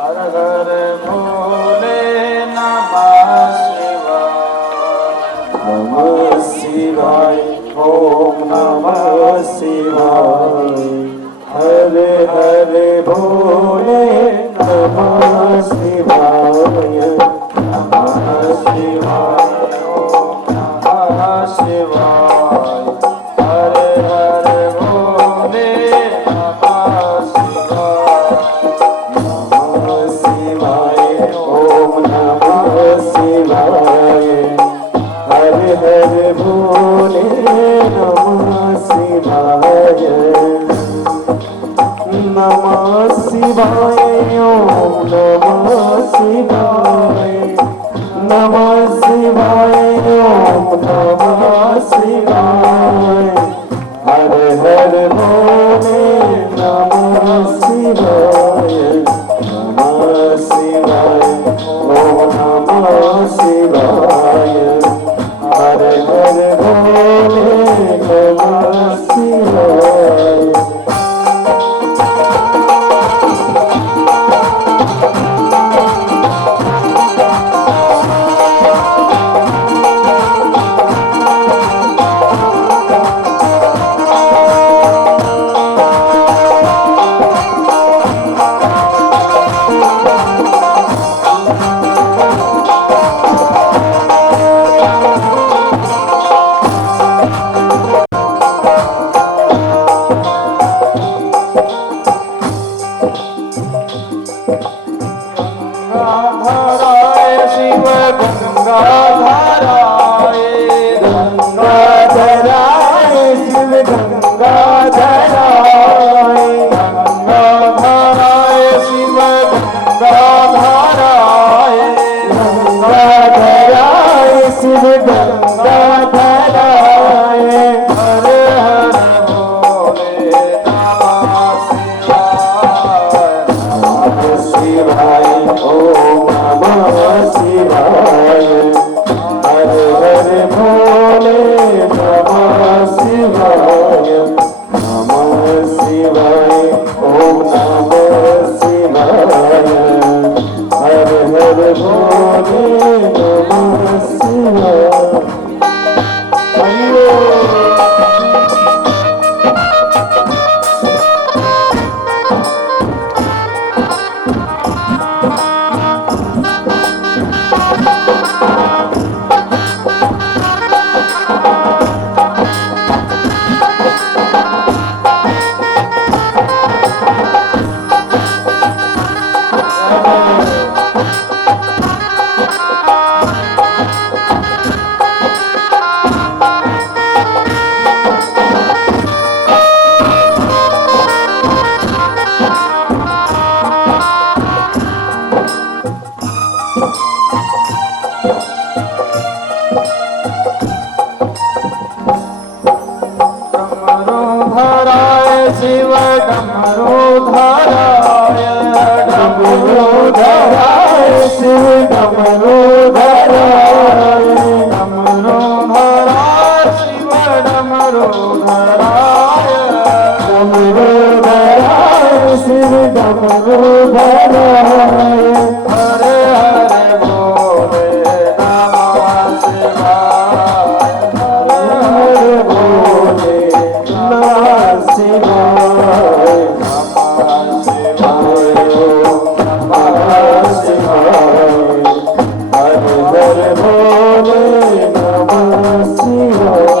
हर हर भोले नमः शिवाय। नमः शिवाय ओम नमः शिवाय। हर हर भोले नमः शिवाय। नमः शिवाय ओम नमः शिवाय। हर हर भोले नमः शिवाय। नमः शिवाय ओम नमः शिवाय। हर हर भोले नमः शिवाय। नमः शिवाय ओम नमः शिवाय। नमः शिवाय ओम नमः शिवाय। हर हर भोले नमः शिवाय। नमः शिवाय ओम नमः शिवाय। हर हर भोले नमः शिवाय।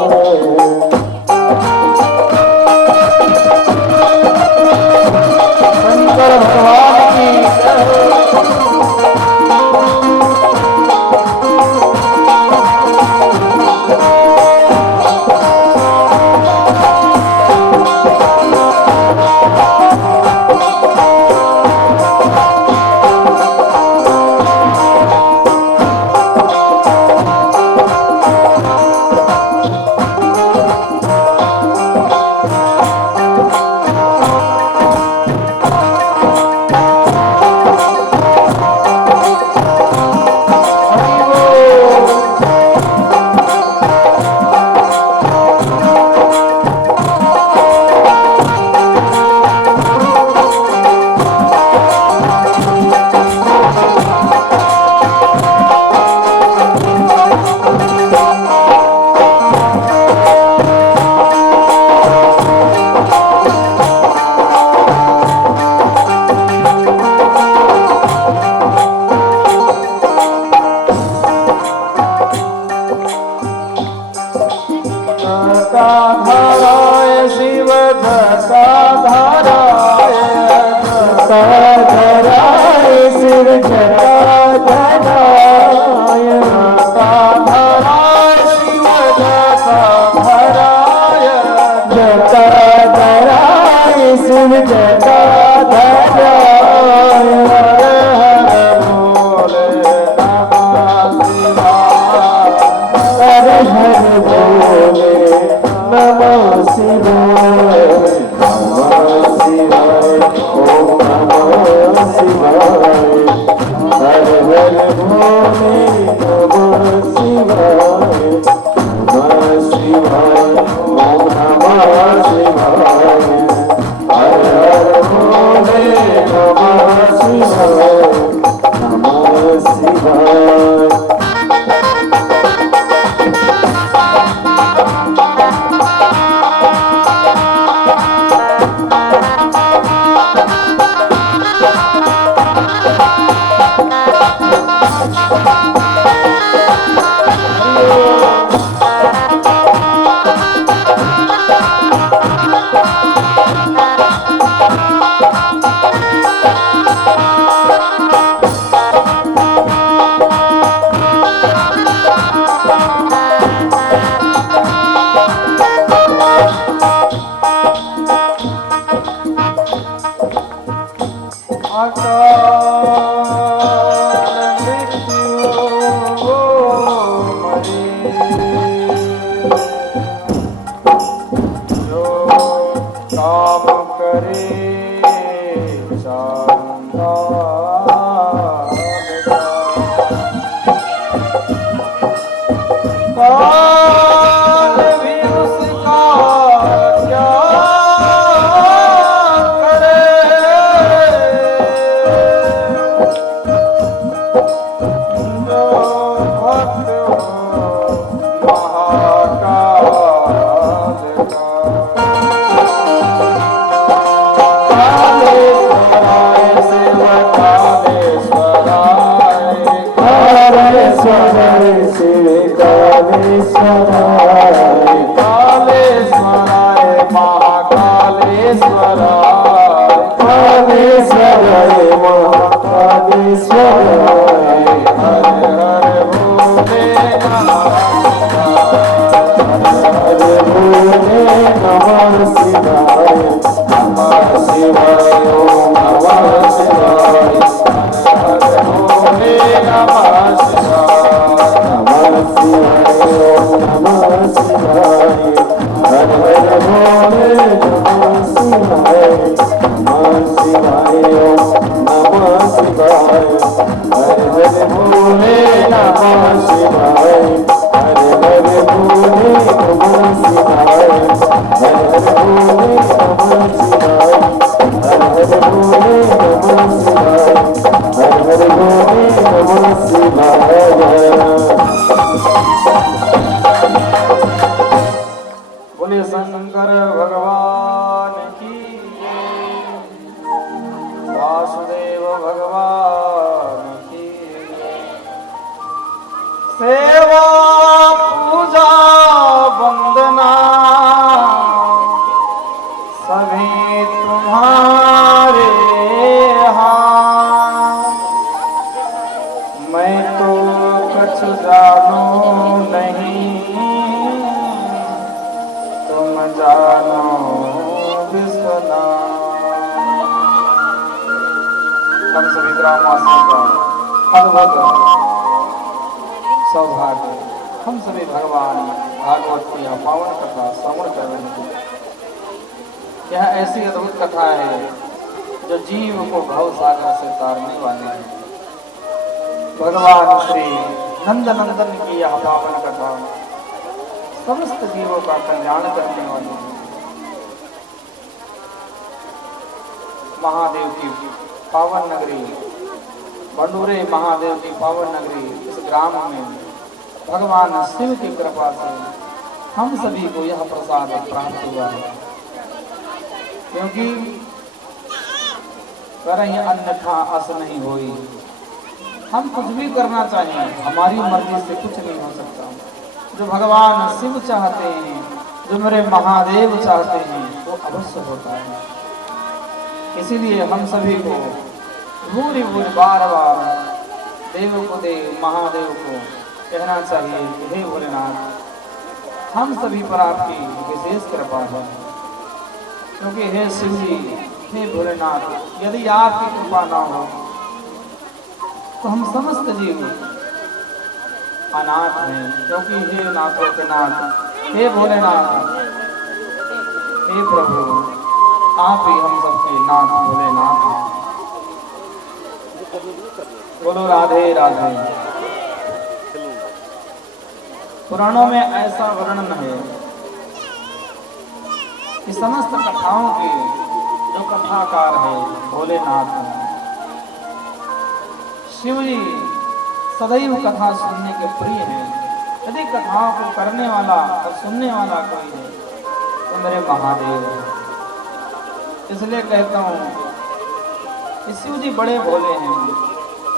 शिव जटाधर हर हर बोले नमः शिवाय नमः शिवाय ओम नमः शिवाय हर हर भोले नमः शिवाय नमः शिवाय ओम नमः शिवाय हर हर भोले नमः शिवाय नमः शिवाय बोले शंकर भगवान की, वासुदेव भगवान की। सेवा पूजा वंदना सभी तुम्हारे हाथ, मैं तो कुछ जानू नहीं, तुम जानो विश्वनाथ। हम सभी ग्रामवासियों का अद्भुत सौभाग्य, हम सभी भगवान भागवत की पावन कथा श्रवण कर रहे हैं। यह ऐसी अद्भुत कथा है जो जीव को भव सागर से तारने वाली है। भगवान श्री नंद नंदन की यह पावन कथा समस्त जीवों का कल्याण करने वाली है। महादेव की पावन नगरी, बंडूरे महादेव की पावन नगरी, इस ग्राम में भगवान शिव की कृपा से हम सभी को यह प्रसाद प्राप्त हुआ है। क्योंकि करहीं अन्यथा अस नहीं होई, हम कुछ भी करना चाहिए, हमारी मर्जी से कुछ नहीं हो सकता। जो भगवान शिव चाहते हैं, जो मेरे महादेव चाहते हैं, वो अवश्य होता है। इसीलिए हम सभी को भूरी भूरी बार बार देव को देव महादेव को कहना चाहिए कि हे भोलेनाथ, हम सभी पर आपकी विशेष कृपा है। क्योंकि हे शिव जी, हे भोलेनाथ, यदि आपकी कृपा ना हो तो हम समस्त जीव अनाथ हैं, क्योंकि हे नाथों के नाथ, हे भोलेनाथ, हे प्रभु, आप ही हम सबके नाथ भोलेनाथ हैं। बोलो राधे राधे। पुराणों में ऐसा वर्णन है कि समस्त कथाओं के जो कथाकार है भोलेनाथ हैं। शिव जी सदैव कथा सुनने के प्रिय हैं। यदि कथाओं को करने वाला और सुनने वाला कोई है तो मेरे महादेव है। इसलिए कहता हूँ कि शिव जी बड़े भोले हैं,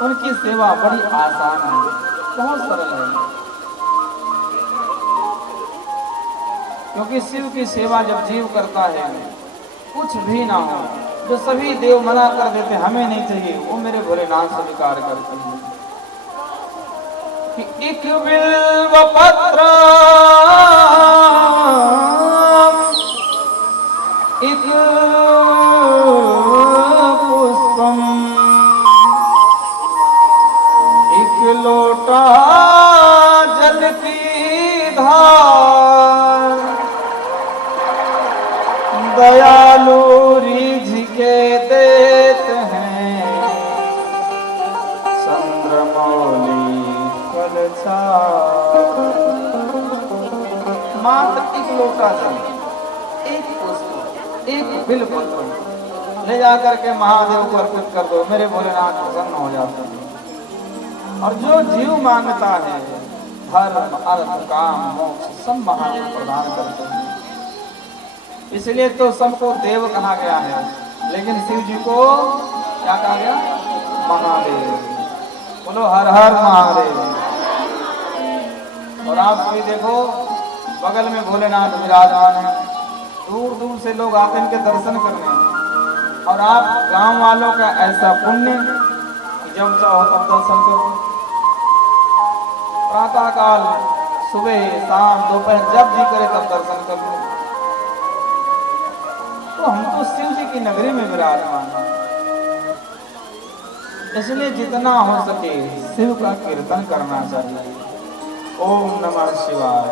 उनकी सेवा बड़ी आसान है, बहुत सरल है। क्योंकि शिव की सेवा जब जीव करता है, कुछ भी ना हो, जो सभी देव मना कर देते हमें नहीं चाहिए, वो मेरे भोलेनाथ स्वीकार करते हैं। कि एक बिल्व पत्र एक पुष्पम एक लोटा जल की धार दयालु रिझ के देते हैं चंद्रमौली मात्र एक लोटा जल, एक पुष्प, एक बिल्व पत्र ले जाकर के महादेव को अर्पित कर दो, मेरे भोलेनाथ प्रसन्न हो जाते हैं। और जो जीव मांगता है धर्म अर्थ काम मोक्ष सब महादेव प्रदान करते हैं। इसलिए तो सबको देव कहा गया है, लेकिन शिव जी को क्या कहा गया? महादेव। बोलो हर हर महादेव। और आप कोई देखो बगल में भोलेनाथ विराजमान है, दूर दूर से लोग आते हैं इनके दर्शन करने। और आप गांव वालों का ऐसा पुण्य कि जब चाहो तब दर्शन करो, प्रातः काल, सुबह, शाम, दोपहर, जब जी करे तब दर्शन कर लो। तो हम तो शिव जी की नगरी में विराजमान हैं, इसलिए जितना हो सके शिव का कीर्तन करना चाहिए। ओम नमः शिवाय,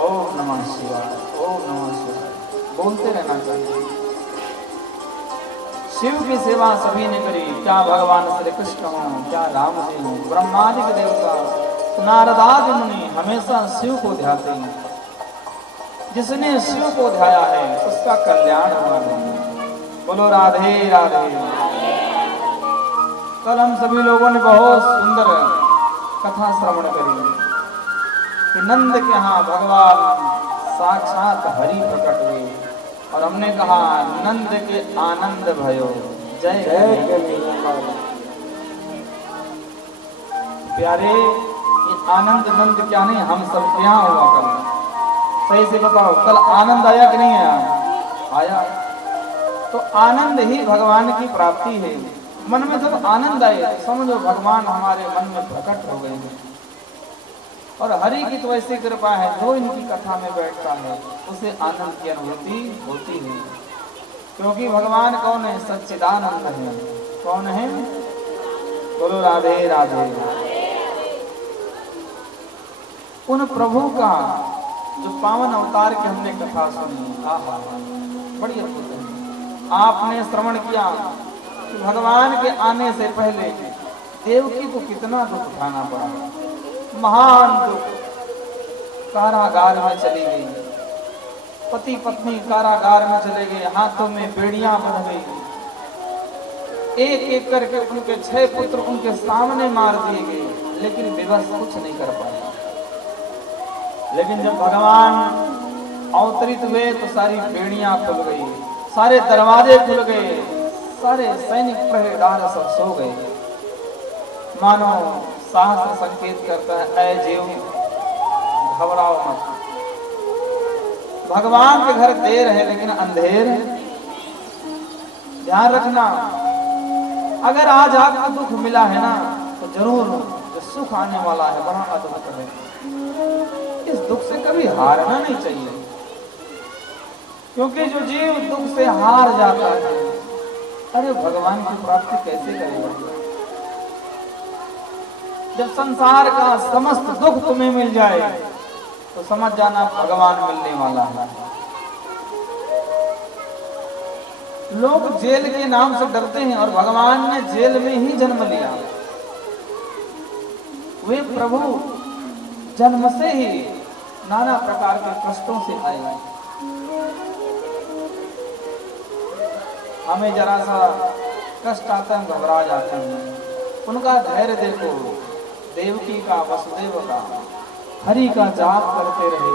ओम नमः शिवाय, ओम नमः शिवाय बोलते रहना चाहिए। शिव की सेवा सभी ने करी, क्या भगवान श्री कृष्ण हो, क्या राम जी हो, ब्रह्मादि देवता, नारदादि मुनि हमेशा शिव को ध्याते हैं। जिसने शिव को ध्याया है उसका कल्याण हुआ है। बोलो राधे राधे। कल हम सभी लोगों ने बहुत सुंदर कथा श्रवण करी कि नंद के यहाँ भगवान साक्षात हरि प्रकट हुए, और हमने कहा नंद के आनंद भयो जय जय। प्यारे, ये आनंद नंद क्या नहीं, हम सब यहाँ हुआ कल। सही से बताओ, कल आनंद आया कि नहीं आया? आया। तो आनंद ही भगवान की प्राप्ति है। मन में जब आनंद आए तो समझो भगवान हमारे मन में प्रकट हो गए हैं। और हरि की तो ऐसी कृपा है, जो इनकी कथा में बैठता है उसे आनंद की अनुभूति होती है। क्योंकि भगवान कौन है? सच्चिदानंद है। कौन है? बोलो राधे राधे। उन प्रभु का जो पावन अवतार की हमने कथा सुनी, आहा बड़ी अद्भुत है। आपने श्रवण किया कि भगवान के आने से पहले देवकी को कितना दुख उठाना पड़ा, महान दुख। कारागार में चली गई, पति पत्नी कारागार में चले गए, हाथों में बेड़ियां बंध गई, एक एक करके उनके 6 पुत्र उनके सामने मार दिए गए, लेकिन विवश कुछ नहीं कर पाए। लेकिन जब भगवान अवतरित हुए तो सारी बेड़ियां खुल गई, सारे दरवाजे खुल गए, सारे सैनिक पहरेदार सब सो गए। मानो शास्त्र संकेत करता है, ऐ जीव घबराओ मत, भगवान के घर देर है लेकिन अंधेर है। ध्यान रखना, अगर आज आपको दुख मिला है ना तो जरूर जो सुख आने वाला है बड़ा अद्भुत है। इस दुख से कभी हारना नहीं चाहिए, क्योंकि जो जीव दुख से हार जाता है अरे भगवान की प्राप्ति कैसे करेगा? जब संसार का समस्त दुख तुम्हें मिल जाए तो समझ जाना भगवान मिलने वाला है। लोग जेल के नाम से डरते हैं और भगवान ने जेल में ही जन्म लिया। वे प्रभु जन्म से ही नाना प्रकार के कष्टों से आए। हमें जरा सा कष्ट आता है, घबरा जाते हैं। उनका धैर्य देखो, देवकी का, वसुदेव का, हरि का जाप करते रहे।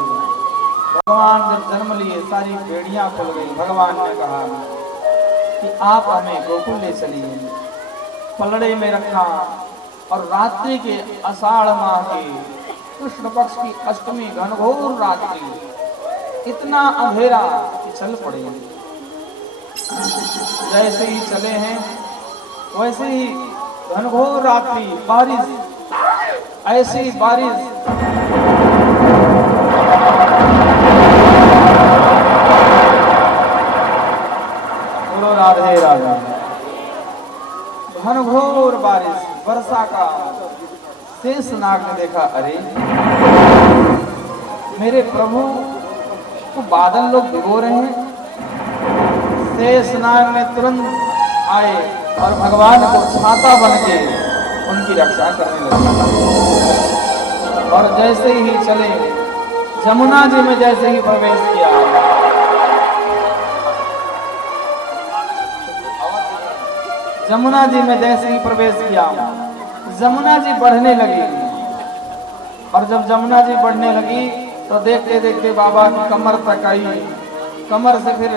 भगवान जब जन्म लिए सारी बेड़ियां खुल गई। भगवान ने कहा कि आप हमें गोकुल ले चलिए। पलड़े में रखा और रात्रि के आषाढ़ माह की कृष्ण पक्ष की अष्टमी घनघोर रात्रि, इतना अंधेरा कि चल पड़े। जैसे ही चले हैं वैसे ही घनघोर रात्रि, बारिश, ऐसी बारिश। बोलो राधे राधे। घनघोर बारिश, वर्षा का। शेषनाग ने देखा, अरे मेरे प्रभु तो बादल लोग भिगो रहे हैं। शेषनाग ने तुरंत आए और भगवान को छाता बन के उनकी रक्षा करने लगा। और जैसे ही चले, जमुना जी में जैसे ही प्रवेश किया, जमुना जी में जैसे ही प्रवेश किया, जमुना जी बढ़ने लगी। और जब जमुना जी बढ़ने लगी तो देखते देखते बाबा की कमर तक आई, कमर से फिर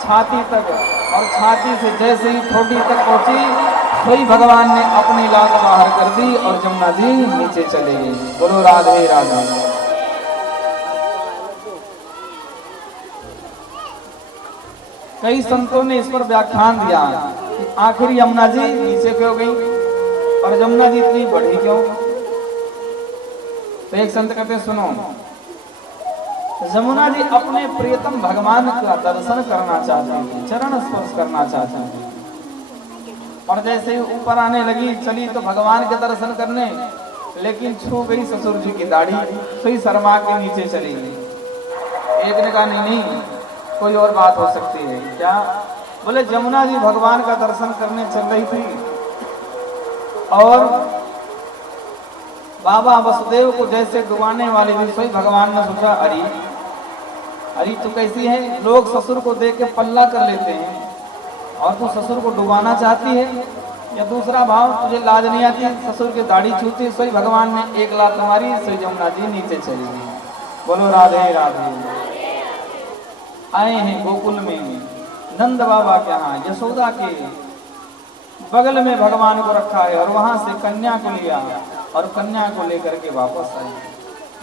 छाती तक, और छाती से जैसे ही ठोडी तक पहुंची, वही भगवान ने अपनी लात बाहर कर दी और जमुना जी नीचे चले गई। बोलो राधे राधे। कई संतों ने इस पर व्याख्यान दिया कि आखिर यमुना जी नीचे क्यों गई और यमुना जी इतनी बढ़ी क्यों? तो एक संत कहते हैं, सुनो, यमुना जी अपने प्रियतम भगवान का दर्शन करना चाहती थी, चरण स्पर्श करना चाहती थी। और जैसे ही ऊपर आने लगी, चली तो भगवान के दर्शन करने, लेकिन छू गई ससुर जी की दाढ़ी, सुई शर्मा के नीचे चली गई। एक ने कहा, नहीं, कोई और बात हो सकती है क्या? बोले यमुना जी भगवान का दर्शन करने चल रही थी और बाबा वसुदेव को जैसे डुबाने वाली थी, सोई भगवान ने सोचा, अरे तू कैसी है? लोग ससुर को देख के पल्ला कर लेते हैं और तू ससुर को डुबाना चाहती है? या दूसरा भाव, तुझे लाज नहीं आती, ससुर की दाढ़ी छूती? सोई भगवान ने एक लात मारी, सोई यमुना जी नीचे चली गई। बोलो राधे राधे। आए हैं गोकुल में नंद बाबा के यहाँ, यशोदा के बगल में भगवान को रखा है और वहां से कन्या को लिया और कन्या को लेकर के वापस आए।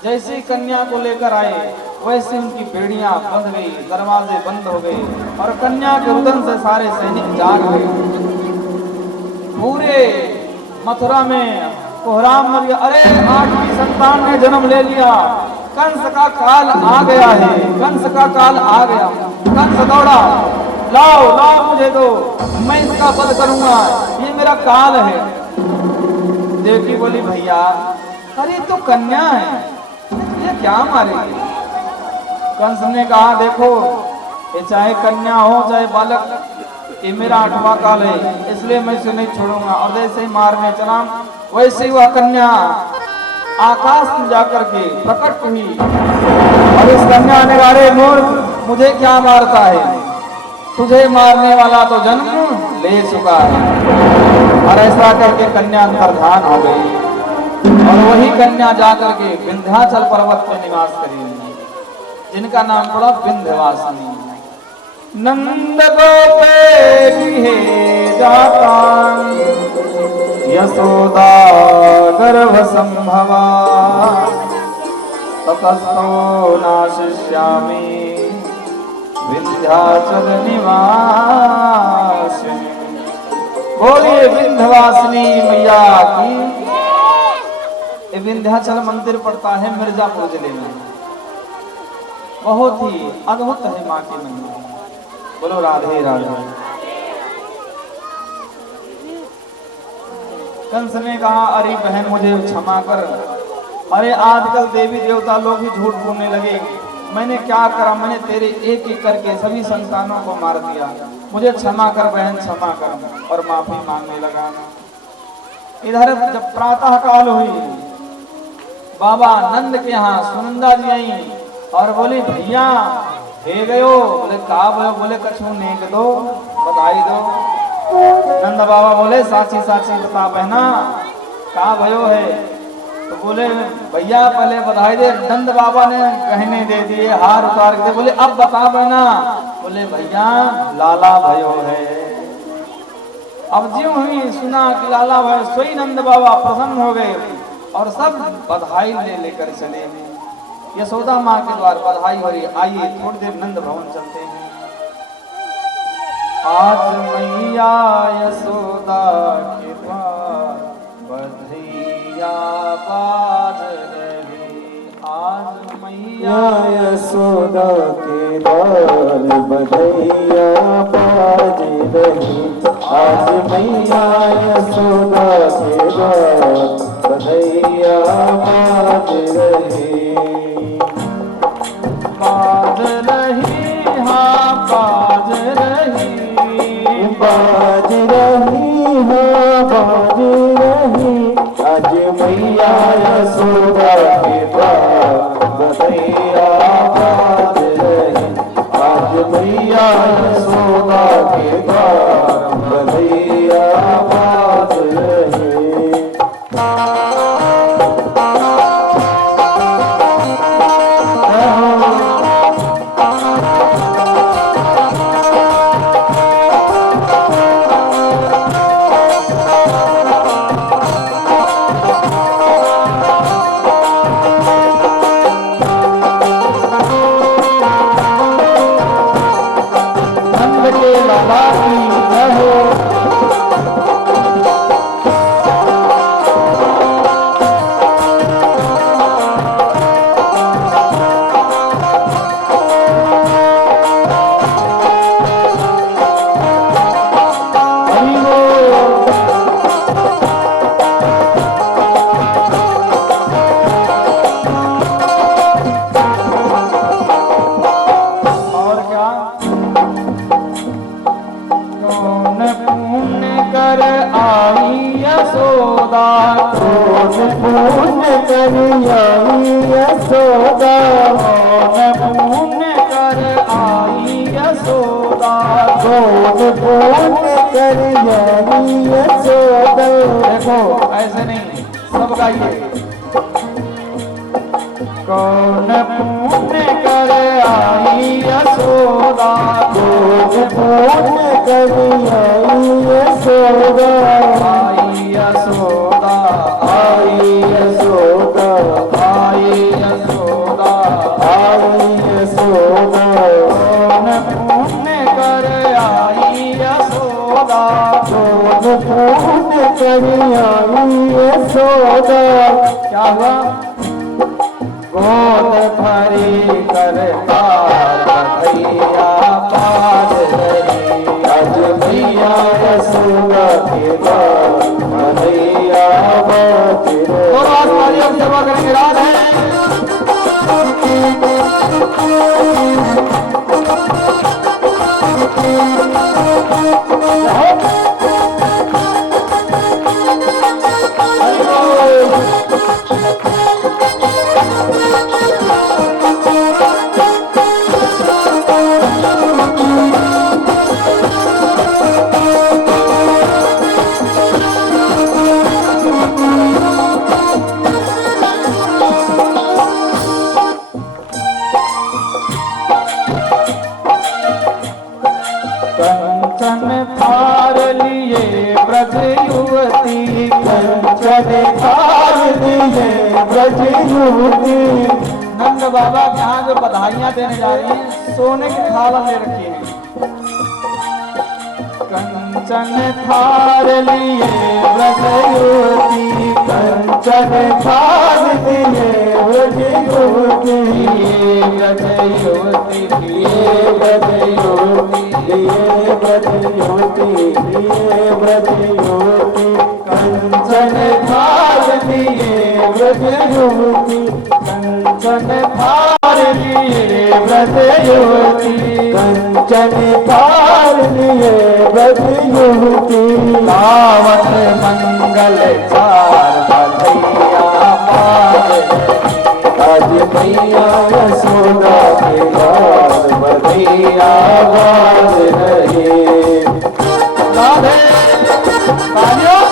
जैसे ही कन्या को लेकर आए वैसे उनकी बेड़ियां बंध गई, दरवाजे बंद हो गए और कन्या के रुदन से सारे सैनिक जाग गए। पूरे मथुरा में कोहराम मच गया, अरे 8वीं संतान ने जन्म ले लिया, कंस का काल आ गया है, कंस का काल आ गया। कंस दौड़ा, लाओ लाओ मुझे दो, मैं इसका वध करूंगा, ये मेरा काल है। देवकी बोली, भैया अरे तो कन्या है, ये क्या मारेगी? कंस ने कहा, देखो ये चाहे कन्या हो चाहे बालक, ये मेरा 8वां काल है, इसलिए मैं इसे नहीं छोड़ूंगा। और जैसे ही मारने चला, वैसे ही वह कन्या आकाश में जाकर के प्रकट हुई और इस कन्या ने कहा, अरे मूर्ख, मुझे क्या मारता है? तुझे मारने वाला तो जन्म ले चुका है। और ऐसा करके कन्या अंतर्धान हो गई और वही कन्या जाकर के विंध्याचल पर्वत पर निवास करी, जिनका नाम पड़ा विंध्यवासिनी। नंद गोपे गृहे जाता यशोदा गर्भ संभवा, ततस्थो नाशिष्यामि विंध्याचल निवासिनी। बोलिए विंध्यवासिनी मैया की। विंध्याचल मंदिर पड़ता है मिर्जापुर जिले में, बहुत ही अद्भुत है मां की मंदिर। बोलो राधे राधे। कंस ने कहा अरे बहन मुझे क्षमा कर, अरे आजकल देवी देवता लोग भी झूठ बोलने लगे, मैंने क्या करा, मैंने तेरे एक एक करके सभी संतानों को मार दिया, मुझे क्षमा कर बहन क्षमा कर, और माफी मांगने लगा। इधर जब प्रातः काल हुई, बाबा नंद के यहाँ सुनंदा जी आई और बोली भैया हे गयो, बोले का भयो, बोले कछु नेक दो, बधाई दो। नंद बाबा बोले साची साची बता बहना का भयो है, तो बोले भैया पहले बधाई दे। नंद बाबा ने गहने दे दिए, हार उतार के, बोले अब बता बहना, बोले भैया लाला भयो है। अब ज्यों ही सुना कि लाला भयो, सोई नंद बाबा प्रसन्न हो गए और सब बधाई ले लेकर चले। यशोदा माँ के द्वार बधाई हो रही। आइए थोड़ी देर नंद भवन चलते हैं। आज मैया यशोदा के द्वार बधैया बाज रही, आज मैया यशोदा के द्वार बधैया बाज रही, आज मैया यशोदा के द्वार बधैया बाज रही। बाज रही हाँ बाज रही, बाज रही हाँ बाज रही, आज मैया यशोदा के द्वार बधैया बाज रही, आज मैया यशोदा के द्वार बधैया बाज रही। देखो ऐसे नहीं, सब गाइए। कौन पुण्य कर आई यशोदा, कौन पुण्य कर आई यशोदा, आई यशोदा आई यशोदा, आई यशोदा आई यशोदा। कौन पुण्य कर आई यशोदा, कौन पुण्य कर आई यशोदा। क्या हुआ? गोद भरी करता बधैया बाज रही, आज मैया यशोदा के द्वार बधैया बाज रही। और आसमानी अब सेवा करेंगे रात है। कंचन थार लिए ब्रज युवती, कंचन थार लिए ब्रज युवती। नंद बाबा के यहाँ जो बधाइयाँ देने जा रही हैं, सोने की थाल ले रखी है। कंचन थार लिए ब्रज युवती, कंचन थार लिए ब्रज युवती, ब्रज युवती ब्रज युवती, ब्रज युवती, ब्रज युवती। कंचन थार लिए व्रत युवती, कंचन थार लिए व्रत युवती, गावत मंगल चार बधैया पार, आज मैया यशोदा के लाल बधैया बाज रहे। राधे तालियों।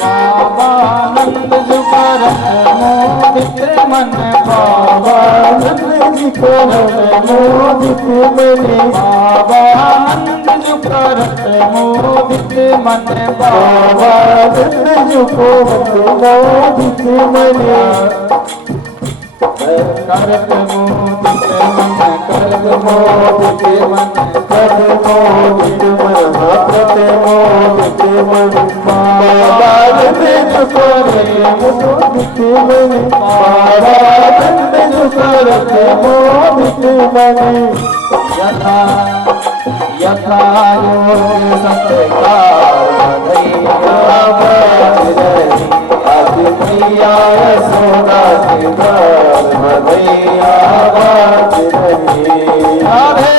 बाबानंद जो करत मोदित मन, बाबानंद जी को मोदित मने, बाबानंद जो करत मोदित मन, बाबानंद जी को मोदित मने, करत मोदित मन, करत मोदित मन, कर मोदित मन, हाथ मोदित मन, बाबानंद जी को मोदित मने, बाबानंद जी को मोदित मने, यथा यथा योग सत्कार बधैया बाज रही। आज मैया यशोदा के लाल बधैया बाज रही। राधे।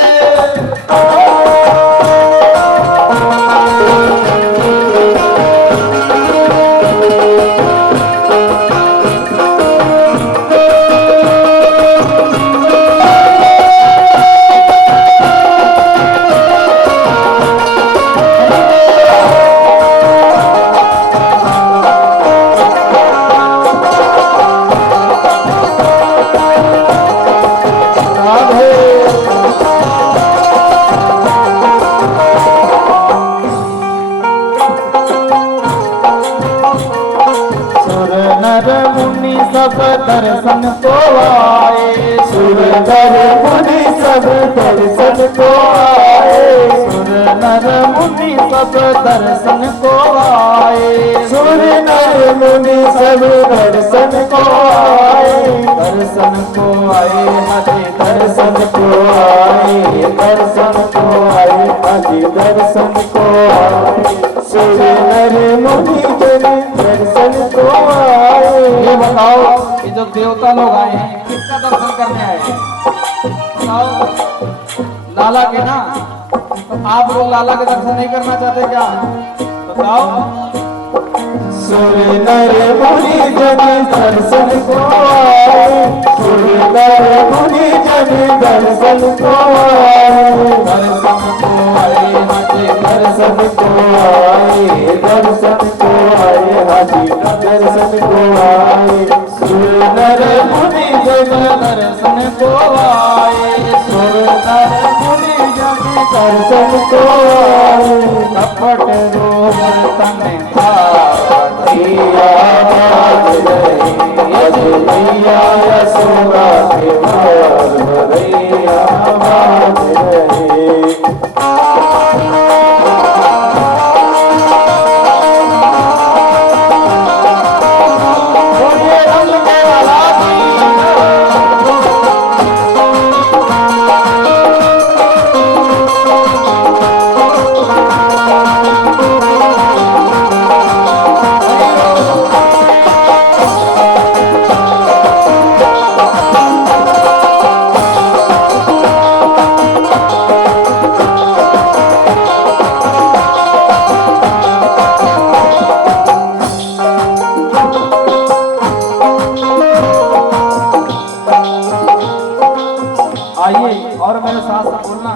सुर नर मुनि सब दर्शन को आए, सुर नर मुनि सब दर्शन को आए, सुर नर मुनि सब दर्शन को आए, सुर नर मुनि सब दर्शन को आए, दर्शन को आए हरे दर्शन को आए, दर्शन को आए, आज दर्शन को आए, सुर नर मुनि जन दर्शन को आए। ये बताओ ये जो देवता लोग आए हैं किसका दर्शन करने आए हैं? बताओ लाला के ना। तो आप लोग लाला के दर्शन नहीं करना चाहते क्या? बताओ। सुर नर मुनि जन दर्शन को आए, सुर नर मुनि जन दर्शन को आए, दर्शन को आए हाजी दर्शन को आए, दर्शन को आए, हाजी दर्शन को आए, सुर नर मुनि जन दर्शन को आए, सुर नर मुनि जन दर्शन को आए। कपट रूप तन बधैया बाज रही। आज मैया यशोदा के लाल बधैया बाज रही। बोलिए रंग में वाला आइए और मेरे साथ बोलना।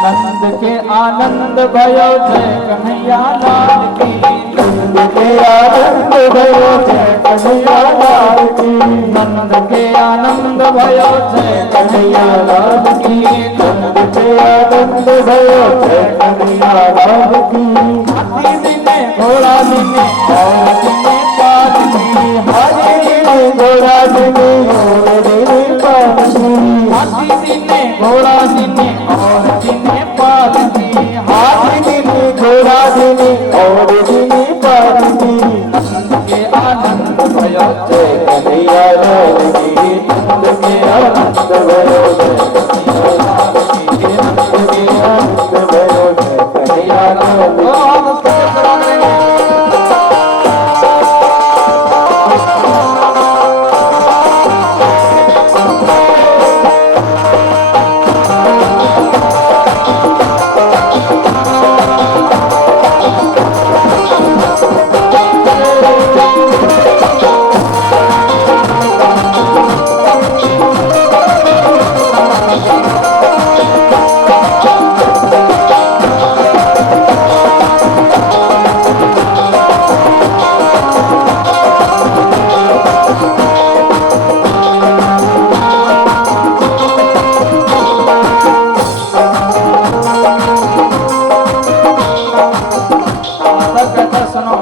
नंद के आनंद भयो जय कन्हैया लाल की। नंद के आनंद भयो जय कन्हैया लाल की। नंद के आनंद भयो जय कन्हैया लाल की। नंद के आनंद भयो जय कन्हैया लाल की। हाथी दिने घोड़ा दिने और दिने पाल की। हाथी दिने घोड़ा दिने और दिने पाल की। हाथी दिने घोड़ा दिने और दिने पाल की। हाथी दिने घोड़ा दिने और दिने पाल की। नंद के आनंद भयो जय कन्हैया लाल की। नंद के आनंद भयो जय कन्हैया लाल की। नंद के आनंद भयो जय कन्हैया लाल की। सुनो,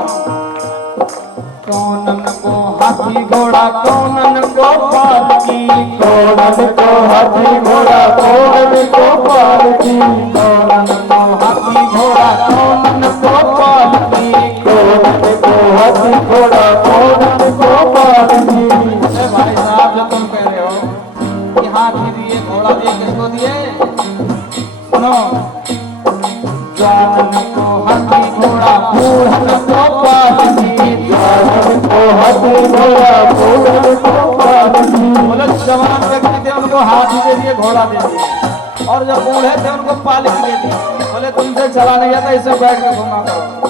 कौनन को हाथी घोड़ा कौनन को पालकी। कौनन को हाथी घोड़ा कौनन को पालकी। कौनन को हाथी घोड़ा कौनन को पालकी। कौनन को हाथी घोड़ा कौनन को पालकी। अरे भाई साहब, जो तुम कह रहे हो कि हाथी दिए घोड़ा दिए, किसको दिए? सुनो, जानन को हाथी घोड़ा बूढ़न को पालकी। जानन को हाथी घोड़ा कौनन को पालकी। बोले जवान व्यक्ति थे उनको हाथी दे दिए, घोड़ा दे दिए, और जब बूढ़े थे उनको पालकी दे दी। बोले तुमसे चला नहीं जाता, इसे बैठ के घुमा करो।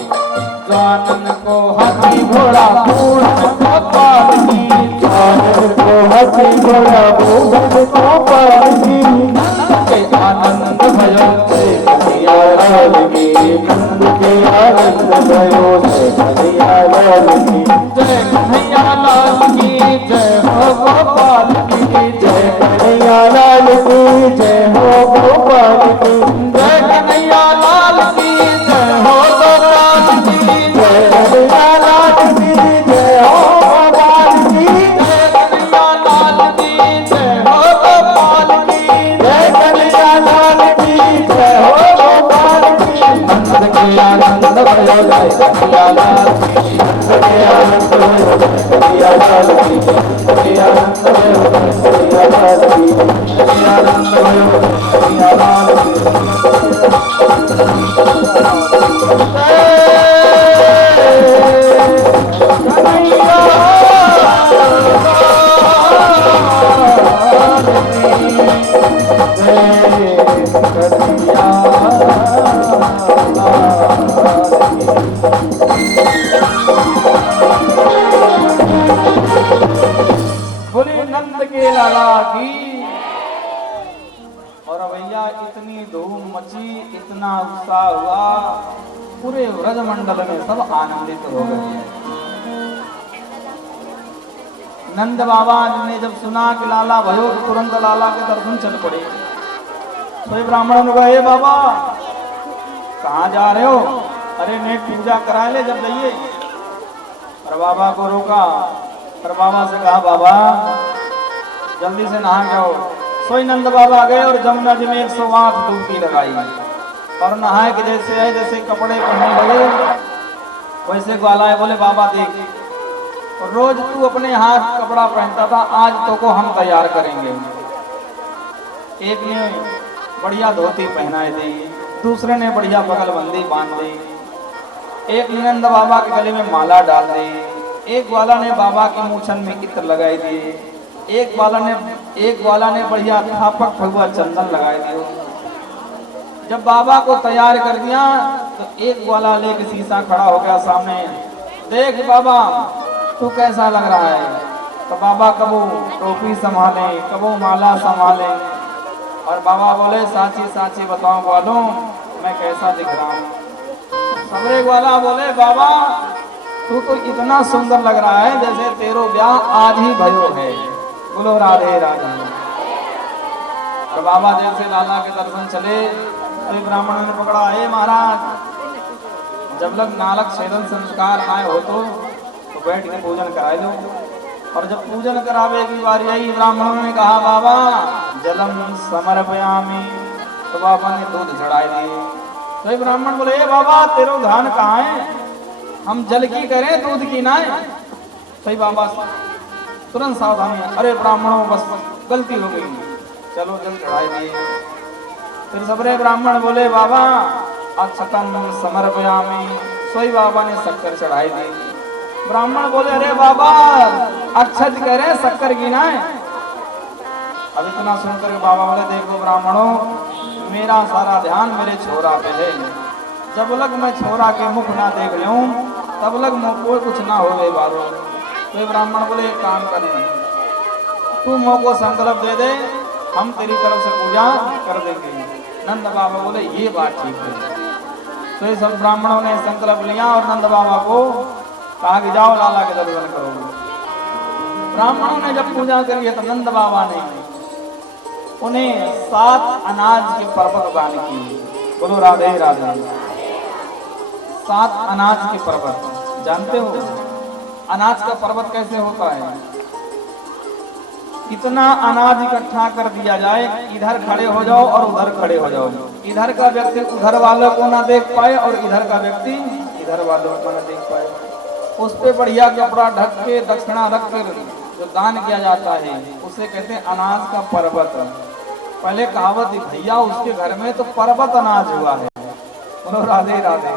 जानन को हाथी घोड़ा बूढ़न को पालकी। जानन को हाथी घोड़ा कौनन को पालकी। नंद के आनंद भयो जय कन्हैया लाल की। नंद के आनंद भयो जय कन्हैया लाल की। जय कन्हैया लाल की जय हो गोपाल की। जय कन्हैया लाल की जय हो गोपाल की। जय कन्हैया लाल की जय हो गोपाल की। जय कन्हैया लाल की जय हो गोपाल की। जय कन्हैया लाल की जय हो गोपाल की। जय कन्हैया लाल की जय हो गोपाल की। नंद के आनंद भयो जय कन्हैया लाल की। नंद के आनंद भयो जय कन्हैया लाल की। नंद के आनंद भयो जय कन्हैया लाल की। नंद के आनंद भयो जय कन्हैया लाल की। बोले नंद के लाला की। और भैया इतनी धूम मची, इतना उत्साह हुआ, पूरे व्रजमंडल में सब आनंदित हो गए। नंद बाबा ने जब सुना कि लाला भयो, तो तुरंत लाला के दर्शन चल पड़े। तो ब्राह्मण ने कहा, "ए बाबा कहाँ जा रहे हो?" अरे नेक पूजा करा ले जब जाइए। और बाबा को रोका, और बाबा से कहा, "बाबा जल्दी से नहा जाओ।" सोई नंद बाबा गए और जमुना जी में 108 डुबकी लगाई, और नहाए के जैसे है, जैसे कपड़े पहने लगे वैसे ग्वाला है। बोले, "बाबा देख, रोज तू अपने हाथ कपड़ा पहनता था, आज तो को हम तैयार करेंगे।" एक ने बढ़िया धोती पहनाए दी, दूसरे ने बढ़िया बगलबंदी बांध दी, एक ने नंद बाबा के गले में माला डाल दी, एक वाला ने बाबा की मूछन में इत्र लगाई दिए, एक वाला ने बढ़िया थापक भगवा चंदन लगाए दिए। जब बाबा को तैयार कर दिया तो एक वाला लेके शीशा खड़ा हो गया सामने, "देख बाबा तू कैसा लग रहा है?" तो बाबा कबो टोपी संभाले, कबो माला संभाले, और बाबा बोले साची साची बताओ ग्वालों मैं कैसा दिख रहा हूँ। सबरे ग्वाला बोले बाबा तू तो इतना सुंदर लग रहा है जैसे तेरो ब्याह आज ही भयो है। बोलो राधे राधे। तो बाबा जैसे लाला के दर्शन चले तो ब्राह्मणों ने पकड़ा, हे महाराज जब लग नालक छेदन संस्कार आए हो तो बैठ के पूजन कराए दो। और जब पूजन करावे की बारी आई ब्राह्मणों ने कहा बाबा जलम समर्पयामि, तो बाबा ने दूध चढ़ाए दिए। तो ब्राह्मण बोले ए बाबा तेरो ध्यान कहाँ है, हम जल की करें दूध की ना है। सही बाबा तुरंत सावधानी, अरे ब्राह्मणों बस गलती हो गई, चलो जल चढ़ाए दिए। फिर सबरे ब्राह्मण बोले बाबा अक्षतम समर्पयामि, सोई बाबा ने शक्कर चढ़ाई दी। ब्राह्मण बोले अरे बाबा अक्षत कह रहे शक्कर गिना है। अब इतना सुनकर बाबा बोले देखो ब्राह्मणों मेरा सारा ध्यान मेरे छोरा पे है, जब लग मैं छोरा के मुख ना देख लूं तब लग मुझको कुछ ना होवे बारो। तो ब्राह्मण बोले एक काम करें, तू मुँह को संकल्प दे दे हम तेरी तरफ से पूजा कर देंगे। नंद बाबा बोले ये बात ठीक है। तो ये सब ब्राह्मणों ने संकल्प लिया और नंद बाबा को कहा कि जाओ लाला के दर्शन करो। ब्राह्मणों ने जब पूजा करी तो नंद बाबा ने उन्हें 7 अनाज के पर्वत दान किए। बोलो राधे राधे। 7 अनाज के पर्वत, जानते हो अनाज का पर्वत कैसे होता है? इतना अनाज इकट्ठा कर दिया जाए, इधर खड़े हो जाओ और उधर खड़े हो जाओ, इधर का व्यक्ति उधर वालों को ना देख पाए और इधर का व्यक्ति इधर वालों को ना देख पाए। उस पे बढ़िया कपड़ा ढक के दक्षिणा रख कर जो दान किया जाता है उसे कहते हैं अनाज का पर्वत। पहले कहावत थी भैया उसके घर में तो पर्वत अनाज हुआ है। बोलो राधे राधे।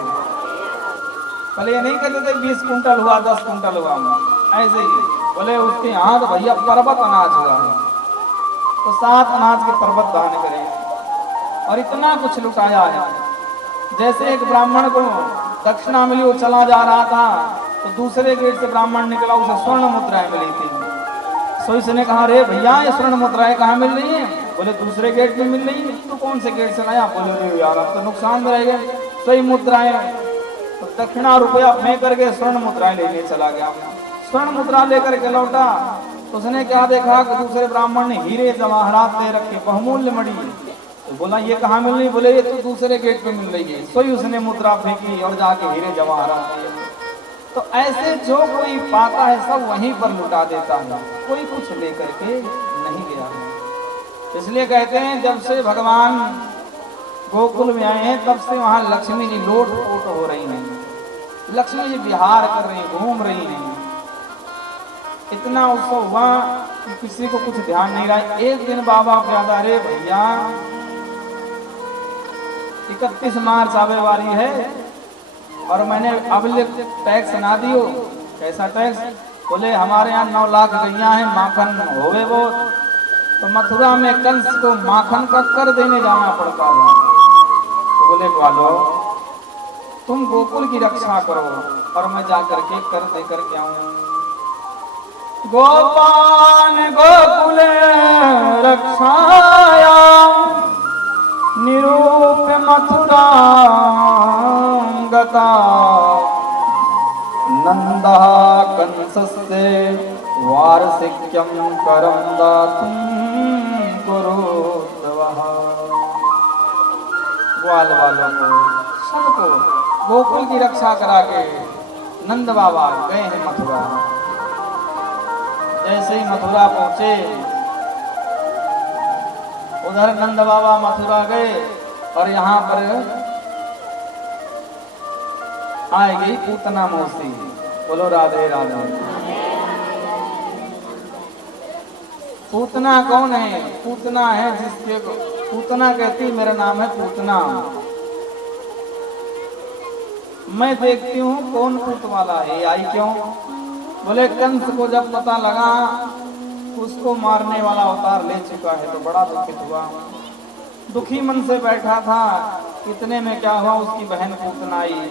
पहले ये नहीं कहते थे 20 कुंटल हुआ 10 कुंटल हुआ, ऐसे ही बोले उसके यहाँ तो भैया पर्वत अनाज हुआ है। तो 7 अनाज के पर्वत दान करें और इतना कुछ लुटाया है। जैसे एक ब्राह्मण को दक्षिणा मिली, वो चला जा रहा था तो दूसरे गेट से ब्राह्मण निकला, उसे स्वर्ण मुद्राएं मिली थी। सो इसने कहा रे भैया ये स्वर्ण मुद्राएं कहाँ मिल रही है? बोले दूसरे गेट में मिल रही है। तो कौन से गेट से लाया? बोले रे यार अब तो नुकसान में रह गए। सही मुद्राएं, तो दक्षिणा रुपया फेंक करके स्वर्ण मुद्राएं लेके चला गया। स्वर्ण मुद्रा लेकर के लौटा तो उसने क्या देखा कि दूसरे ब्राह्मण ने हीरे जवाहरात दे रखे, बहुमूल्य मणि। तो बोला ये कहाँ मिल रही? बोले ये तो दूसरे गेट पे मिल रही है। सोई उसने मुद्रा फेंकी और जाके हीरे जवाहरात दिए। तो ऐसे जो कोई पाता है सब वहीं पर लुटा देता है, कोई कुछ लेकर के नहीं गया है। इसलिए कहते हैं जब से भगवान गोकुल में आए हैं तब से वहाँ लक्ष्मी जी लोट पोट हो रही हैं, लक्ष्मी जी विहार कर रही हैं, घूम रही हैं। इतना उत्सव हुआ कि किसी को कुछ ध्यान नहीं रहा। एक दिन बाबा को याद आ रहे भैया 31 मार्च आवे वाली है और मैंने अब टैक्स ना दियो। कैसा टैक्स? बोले हमारे यहाँ 9 लाख गैया है, माखन होवे वो, तो मथुरा में कंस को माखन का कर देने जाना पड़ता है। तो बोले वालो तुम गोकुल की रक्षा करो और मैं जाकर के कर दे कर के आऊं। गोपान गोकुल रक्षाया निरूप मथुरा गता नंदा कंसस्य वार्षिक्यम करम दातुं कुरुद्वः। ग्वाल वालों को सबको गोकुल की रक्षा करा के नंद बाबा गए हैं मथुरा। जैसे ही मथुरा पहुंचे उधर नंद बाबा मथुरा गए और यहाँ पर आए गई पूतना मौसी। बोलो राधे राधे। पूतना कौन है? पूतना है जिसके पूतना कहती मेरा नाम है पूतना। मैं देखती हूँ कौन पूत वाला है, आई क्यों? बोले कंस को जब पता लगा उसको मारने वाला अवतार ले चुका है तो बड़ा दुखित हुआ, दुखी मन से बैठा था। इतने में क्या हुआ, उसकी बहन पूतना आई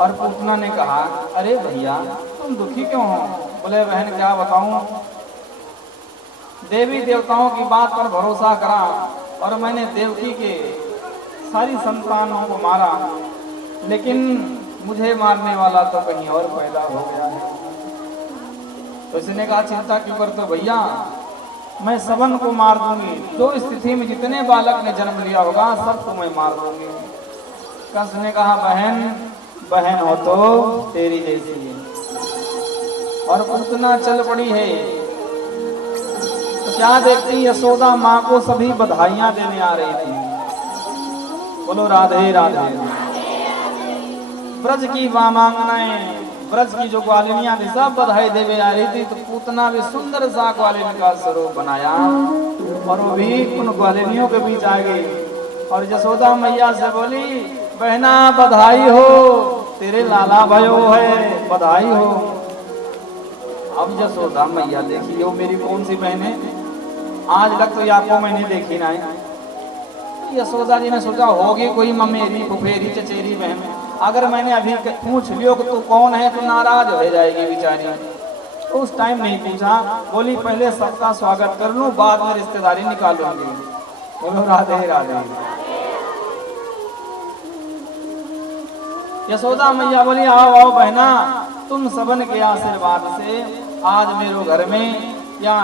और पूतना ने कहा अरे भैया तुम दुखी क्यों हो? बोले बहन क्या बताऊं, देवी देवताओं की बात पर भरोसा करा और मैंने देवकी के सारी संतानों को मारा, लेकिन मुझे मारने वाला तो कहीं और पैदा हो गया है। तो इसने कहा चिंता क्यों करते हो भैया, मैं सबन को मार दूंगी, जो स्थिति में जितने बालक ने जन्म लिया होगा सबको मैं मार दूंगी। कंस ने कहा बहन बहन हो तो तेरी जैसी है। और पूतना चल पड़ी है। तो क्या देखती यशोदा माँ को सभी बधाइयां देने आ रही थी। बोलो राधे राधे। ब्रज की वामांगनाएं, ब्रज की जो ग्वालिनियां थी सब बधाई देवे आ रही थी। तो पूतना भी सुंदर सा ग्वालिनी का स्वरूप बनाया और वो भी उन ग्वालिनियों के बीच आ गई और यशोदा मैया से बोली बहना बधाई हो, तेरे लाला भयो है, बधाई हो। अब यशोदा मैया देखी हो मेरी कौन सी बहने, आज तक तो आपको मैंने देखी ना है। यशोदा जी ने सोचा होगी कोई ममेरी फुफेरी चचेरी बहन, अगर मैंने अभी पूछ लियो कि तू कौन है तो नाराज हो जाएगी बेचारी। तो उस टाइम नहीं पूछा, बोली पहले सबका स्वागत कर लूं बाद में रिश्तेदारी निकालूंगी। बोलो राधे राधे। यशोदा मैया बोली आओ आओ बहना, तुम सबन के आशीर्वाद से आज मेरे घर में या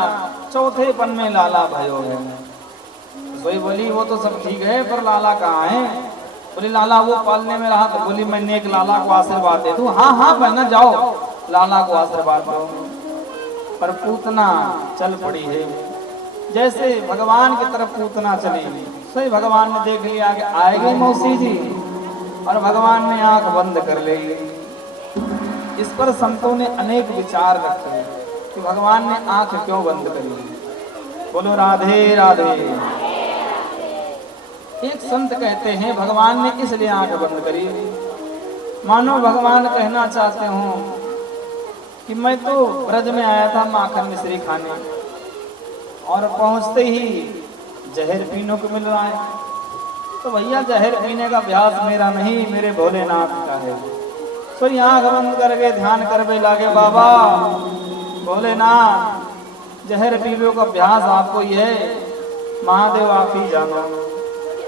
चौथे पन में लाला भयो है। सोई बोली वो तो सब ठीक है पर लाला कहाँ है। बोली लाला वो पालने में रहा। तो बोली मैंने एक लाला को आशीर्वाद दे दूं। हाँ हाँ बहना जाओ लाला को आशीर्वाद दो। पर पूतना चल पड़ी है। जैसे भगवान की तरफ पूतना चली, सोई भगवान ने देख लिया कि आएगी मौसी जी, और भगवान ने आंख बंद कर ली। इस पर संतों ने अनेक विचार रखे कि भगवान ने आंख क्यों बंद करी। बोलो राधे राधे। एक संत कहते हैं भगवान ने इसलिए आंख बंद करी, मानो भगवान कहना चाहते हो कि मैं तो ब्रज में आया था माखन मिश्री खाने और पहुंचते ही जहर पीने को मिल रहा है। तो भैया जहर पीने का अभ्यास मेरा नहीं, मेरे भोलेनाथ का है। तो आंख बंद करके ध्यान करवे लागे बाबा भोलेनाथ जहर पीने का अभ्यास आपको ही है, महादेव आप ही जानो।